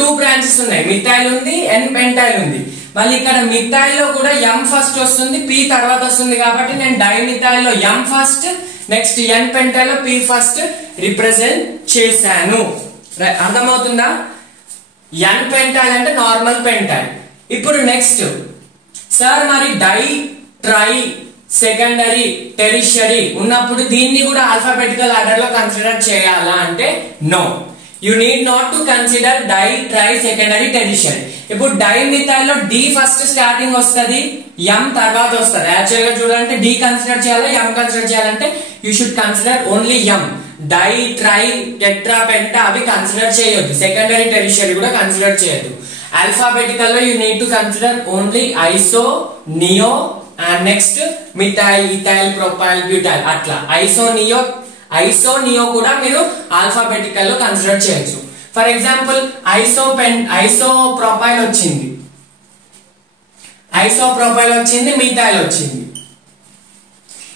2 బ్రాంచెస్ ఉన్నాయి. మిథైల్ ఉంది, n పెంటైల్ ఉంది. మళ్ళీ ఇక్కడ మిథైల్ లో కూడా m ఫస్ట్ వస్తుంది, p తర్వాత వస్తుంది. కాబట్టి నేను డైమిథైల్ లో m first, next n pentyl లో p ఫస్ట్ రిప్రజెంట్ చేశాను. అర్థమవుతుందా? n పెంటైల్ అంటే నార్మల్ పెంటైల్. ఇప్పుడు నెక్స్ట్ సార్ మరి డై, ట్రై, సెకండరీ, టెరిషరీ ఉన్నప్పుడు దీన్ని కూడా ఆల్ఫాబెటికల్ ఆర్డర్ లో కన్సిడర్ చేయాలా అంటే no, you need not to consider di, tri, secondary, tertiary. ఇప్పుడు డైమిథైల్ లో డి ఫస్ట్ స్టార్టింగ్ వస్తుంది, m తర్వాత వస్తుంది. యాక్చువల్ గా చూడాలంటే డి కన్సిడర్ చేయాలా, m కన్సిడర్ చేయాలంటే you should consider only m. Die, tri, tetra, penta అవి కన్సిడర్ చేయొద్దు. సెకండరీ, టెరిషరీ కూడా కన్సిడర్ చేయొద్దు. ఆల్ఫాబెటికల్ లో you need to consider only iso, neo and next methyl, ethyl, propyl, butyl అట్లా. ఐసో నియో కూడా మీరు ఆల్ఫాబెటికల్ లో కన్సిడర్ చేయొచ్చు. ఫర్ ఎగ్జాంపుల్ ఐసో ప్రొపైల్ వచ్చింది, మిథైల్ వచ్చింది.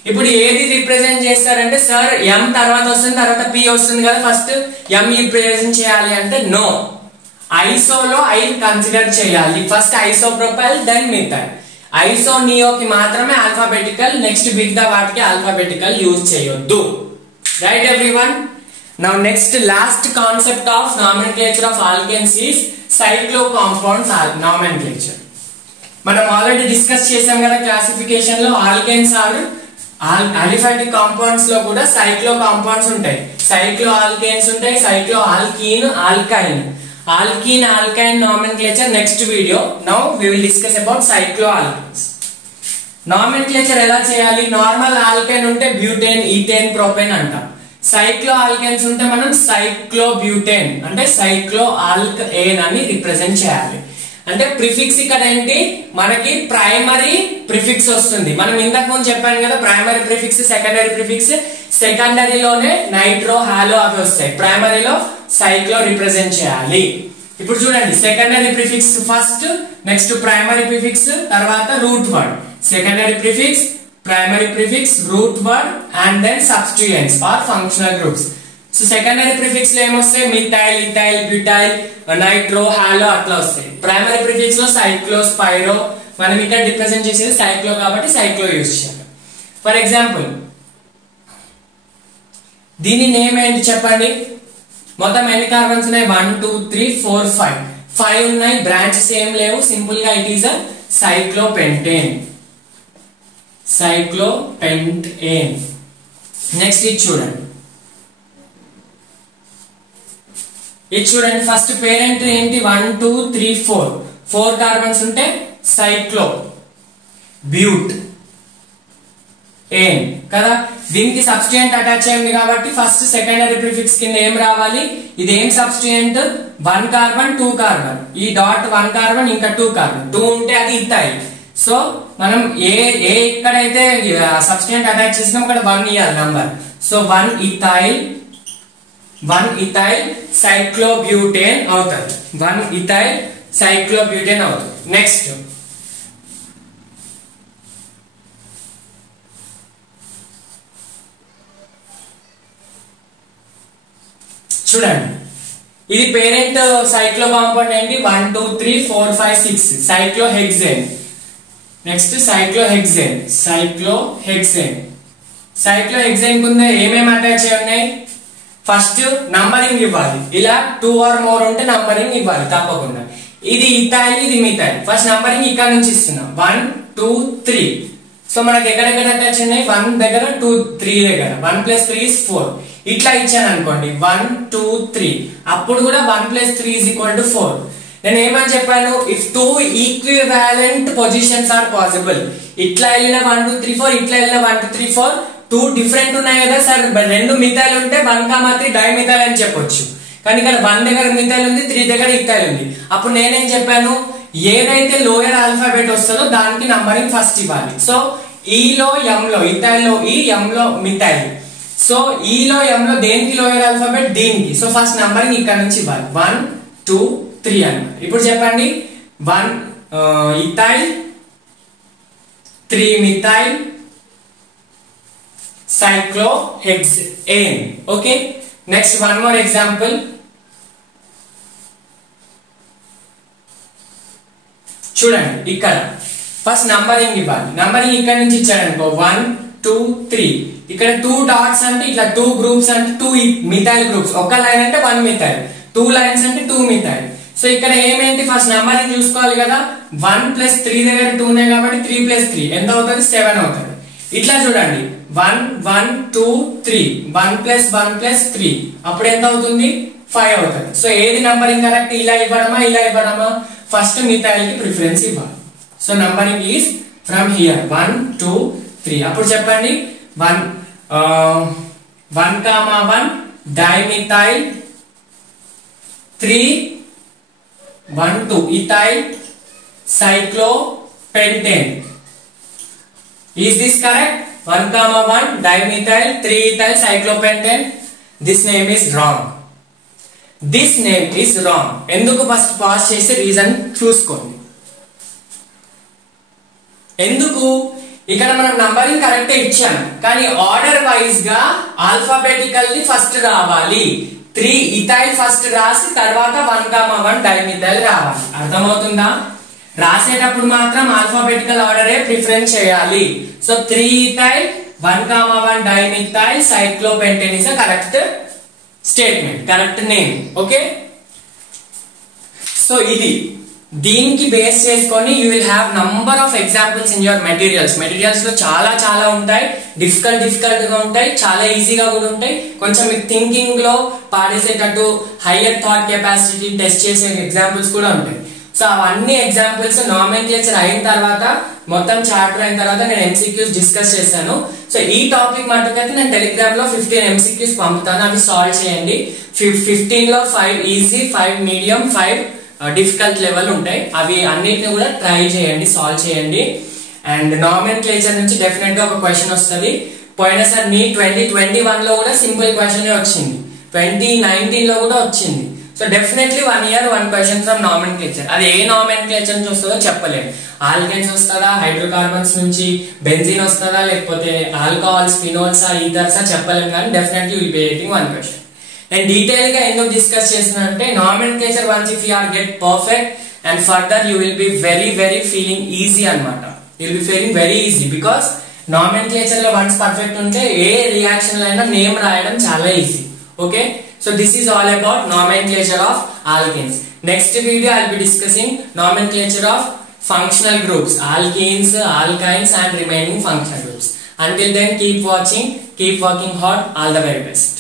ఇప్పుడు ఏది రిప్రజెంట్ చేస్తారంటే సార్ m తర్వాత వస్తుంది, తర్వాత p వస్తుంది కదా, ఫస్ట్ m రిప్రజెంట్ చేయాలి అంటే నో, ఐసోలో ఐ కన్సిడర్ చేయాలి. First iso propyl, then methyl. Iso నియోకి మాత్రమే ఆల్ఫాబెటికల్, నెక్స్ట్ మిగతా వాటికి ఆల్ఫాబెటికల్ యూజ్ చేయొద్దు. Right everyone? Now next last concept of nomenclature of alkanes is cyclo compounds nomenclature. మనం ఆల్రెడీ డిస్కస్ చేసాం కదా క్లాసిఫికేషన్ లో. ఆల్కేన్స్ ఆర్ అలిఫాటిక్ కాంపౌండ్స్ లో కూడా సైక్లో కాంపౌండ్స్ ఉంటాయి. సైక్లో ఆల్కేన్స్ ఉంటాయి, cyclo alkene, alkyne. Alkene alkyne nomenclature next video. Now we will discuss about cycloalkenes. Nomenclature ఎలా చేయాలి? నార్మల్ ఆల్కైన్ ఉంటే బ్యూటేన్, ఈథేన్, ప్రొపేన్ అంటాం. సైక్లో ఆల్కైన్స్ ఉంటే మనం సైక్లోబ్యూటేన్ అంటే సైక్లో ఆల్కేన్ అని రిప్రజెంట్ చేయాలి. అంటే ప్రిఫిక్స్ ఇక్కడ ఏంటి? మనకి ప్రైమరీ ప్రిఫిక్స్ వస్తుంది. మనం ఇంతకు ముందు చెప్పాను కదా ప్రైమరీ ప్రిఫిక్స్, సెకండరీ ప్రిఫిక్స్. సెకండరీలోనే నైట్రో, హాలో అవి వస్తాయి. ప్రైమరీలో సైక్లో రిప్రజెంట్ చేయాలి. ఇప్పుడు చూడండి, secondary prefix first, next primary prefix, తర్వాత root word. Secondary prefix, primary prefix, root word and then substituents or functional groups. So secondary prefix లో ఏమొస్తాయి? Methyl, ethyl, butyl, nitro, halo అట్లా వస్తాయి. ప్రైమరీ ప్రిఫిక్స్ లో సైక్లో, స్పైరో. మనం ఇక్కడ రిప్రజెంట్ చేసేది సైక్లో కాబట్టి సైక్లో యూజ్ చేయాలి. ఫర్ ఎగ్జాంపుల్ దీని నేమ్ ఏంటి చెప్పండి? మొత్తం ఎన్ని కార్బన్స్ ఉన్నాయి? 1 2 3 4 5 5 ఉన్నాయి. బ్రాంచెస్ ఏం లేవు. సింపుల్ గా it is a cyclopentane. Cyclopentane. Next ఇది చూడండి, ఫస్ట్ పేరెంట్ ఏంటి? 1 2 3 4 కార్బన్స్ ఉంటే సైక్లో బ్యూట్ ఏన్ కదా. దీనికి సబ్స్టిట్యూయెంట్ అటాచ్ అయింది కాబట్టి ఫస్ట్ సెకండరీ ప్రిఫిక్స్ కింద ఏం రావాలి, ఇది ఏం సబ్స్టిట్యూయెంట్ 1 కార్బన్ 2 కార్బన్, ఈ డాట్ 1 కార్బన్ ఇంకా 2 కార్బన్, 2 ఉంటే అది ఇథైల్. సో మనం ఏ ఎక్కడైతే సబ్స్టిట్యూయెంట్ అటాచ్ చేసినాం అక్కడ 1 ఇవ్వాలి నంబర్. సో 1 ఇథైల్ సైక్లోబ్యూటేన్ అవుతుంది, 1 ఇథైల్ సైక్లోబ్యూటేన్ అవుతుంది. నెక్స్ట్ చూడండి, ఇది పేరెంట్ సైక్లో కాంపౌండ్ ఏంటి, 1 2 3 4 5 6 సైక్లోహెక్సేన్. నెక్స్ట్ సైక్లోహెక్సేన్ కుంద ఏమేమి అటాచ్ అయి ఉన్నాయి, ఫస్ట్ నంబరింగ్ ఇవ్వాలి, ఇలా 2 or more ఉంటే నంబరింగ్ ఇవ్వాలి తప్పకుండా. ఇది ఇథైల్, ఇది మిథైల్, ఫస్ట్ నంబరింగ్ ఇక్కడ నుంచి ఇస్తున్నాం 1 2 3. సో మనకి ఎక్కడెక్కడ అటాచ్ ఉన్నాయి, 1 దగ్గర 2 3 దగ్గర 1 + 3 = 4. ఇట్లా ఇచ్చాను అనుకోండి 1 2 3, అప్పుడు కూడా 1 + 3 = 4. నేను ఏమని చెప్పాను, if 2 equivalent positions are possible, ఇట్లా వెళ్ళిన 1 2 3 4, ఇట్లా వెళ్ళిన 1 2 3 4, 2 డిఫరెంట్ ఉన్నాయి కదా సార్, 2 మిథైల్ ఉంటే 1, 3 డైమిథైల్ అని చెప్పొచ్చు. కానీ ఇక్కడ 1 దగ్గర మిథైల్ ఉంది, 3 దగ్గర ఇథైల్ ఉంది. అప్పుడు నేనేం చెప్పాను, ఏదైతే లోయర్ ఆల్ఫాబెట్ వస్తుందో దానికి నంబరింగ్ ఫస్ట్ ఇవ్వాలి. సో ఈలో ఎంలో ఇథైల్లో ఈ, ఎంలో మిథైల్. సో ఈలో ఎంలో దేనికి లోయర్ ఆల్ఫాబెట్, దీనికి. సో ఫస్ట్ నంబరింగ్ ఇక్కడ నుంచి ఇవ్వాలి 1 2 3 అని. ఇప్పుడు చెప్పండి 1 ethyl 3 methyl cyclohexane. Okay, next one more example. చూడండి, ఇక్కడ ఫస్ట్ నంబరింగ్ ఇవ్వాలి. నంబరింగ్ ఇక్కడ నుంచి ఇచ్చాడనుకో 1 2 3, ఇక్కడ 2 డాట్స్ అంటే ఇట్లా 2 గ్రూప్స్ అంటే 2 మిథైల్ గ్రూప్స్, ఒక లైన్ అంటే 1 మిథైల్, 2 లైన్స్ అంటే 2 మిథైల్. సో ఇక్కడ ఏమేంటి, ఫస్ట్ నంబరింగ్ చూసుకోవాలి కదా, 1 + 3 దగ్గర 2 ఉన్నాయి కాబట్టి 3 + 3 ఎంత అవుతుంది, 7 అవుతుంది. ఇట్లా చూడండి 1 1 2 3, 1 + 1 + 3, అప్పుడు ఎంత అవుతుంది, 5 అవుతుంది. సో ఏది నంబరింగ్ కరెక్ట్, ఇలా ఇవ్వడమా ఇలా ఇవ్వడమా, ఫస్ట్ మిథైల్ కి ప్రిఫరెన్స్ ఇవ్వాలి. So numbering is from here 1 2 3. అప్పుడు చెప్పండి 1 1 dimethyl 3 1 2 ethyl cyclopentane. Is this correct? 1 1 dimethyl 3 ethyl cyclopentane. This name is wrong. This name is wrong. ఎందుకు ఫస్ట్ పాస్ చేసే రీజన్ చూసుకోండి. ఎందుకు ఇక్కడ మనం నంబరింగ్ కరెక్ట్ ఇచ్చాను, కానీ ఆర్డర్ వైజ్ గా ఆల్ఫాబెటికల్లీ ఫస్ట్ రావాలి. 3 ఇథైల్ ఫస్ట్ రాసి తర్వాత 1 1 డైమిథైల్ రావాలి. అర్థమవుతుందా? రాసేటప్పుడు మాత్రం ఆల్ఫాబెటికల్ ఆర్డరే ప్రిఫరెన్స్ చేయాలి. So 3 ethyl 1 1 dimethyl cyclopentane is a correct statement, correct name. Okay, so ఇది దీనికి బేస్ చేసుకొని you will have number of examples in your materials లో చాలా ఉంటాయి. డిఫికల్ట్ గా ఉంటాయి, చాలా ఈజీగా కూడా ఉంటాయి. కొంచెం మీకు థింకింగ్ లో పాడేసేటట్టు హైయర్ థాట్ కెపాసిటీ టెస్ట్ చేసే ఎగ్జాంపుల్స్ కూడా ఉంటాయి. సో అవన్నీ ఎగ్జాంపుల్స్ నామెన్క్లేచర్ అయిన తర్వాత, మొత్తం చాప్టర్ అయిన తర్వాత నేను MCQs డిస్కస్ చేశాను. సో ఈ టాపిక్ మటుకైతే నేను టెలిగ్రామ్ లో 15 MCQs పంపుతాను, అవి సాల్వ్ చేయండి. 15 లో 5 ఈజీ, 5 మీడియం, 5 డిఫికల్ట్ లెవెల్ ఉంటాయి. అవి అన్నిటిని కూడా ట్రై చేయండి, సాల్వ్ చేయండి. అండ్ నామెన్క్లేచర్ నుంచి డెఫినెట్ గా ఒక క్వశ్చన్ వస్తుంది. పోయినసారి మీ 2021 లో కూడా సింపుల్ క్వశ్చన్ వచ్చింది, 2019 లో కూడా వచ్చింది. So definitely 1 year 1 question from nomenclature. అది ఏ నామెన్క్లేచర్ నుంచి వస్తుందో చెప్పలేము. ఆల్కెన్స్ వస్తుందా, హైడ్రోకార్బన్స్ నుంచి బెంజీన్ వస్తుందా, లేకపోతే ఆల్కహాల్స్, ఫినోల్సా, ఈథర్సా చెప్పలేము, కానీ definitely will be getting 1 question. నేను డీటెయిల్ గా ఎందుకు డిస్కస్ చేస్తున్నానంటే nomenclature once if you are get perfect and further you will be very feeling easy అన్నమాట. You will be feeling very easy because nomenclature లో వన్స్ పర్ఫెక్ట్ ఉంటే ఏ రియాక్షన్ అయినా నేమ్ రాయడం చాలా easy. Okay, so this is all about nomenclature of alkenes. Next video I will be discussing nomenclature of functional groups, alkenes, alkynes and remaining functional groups. Until then, keep watching, keep working hard. All the very best.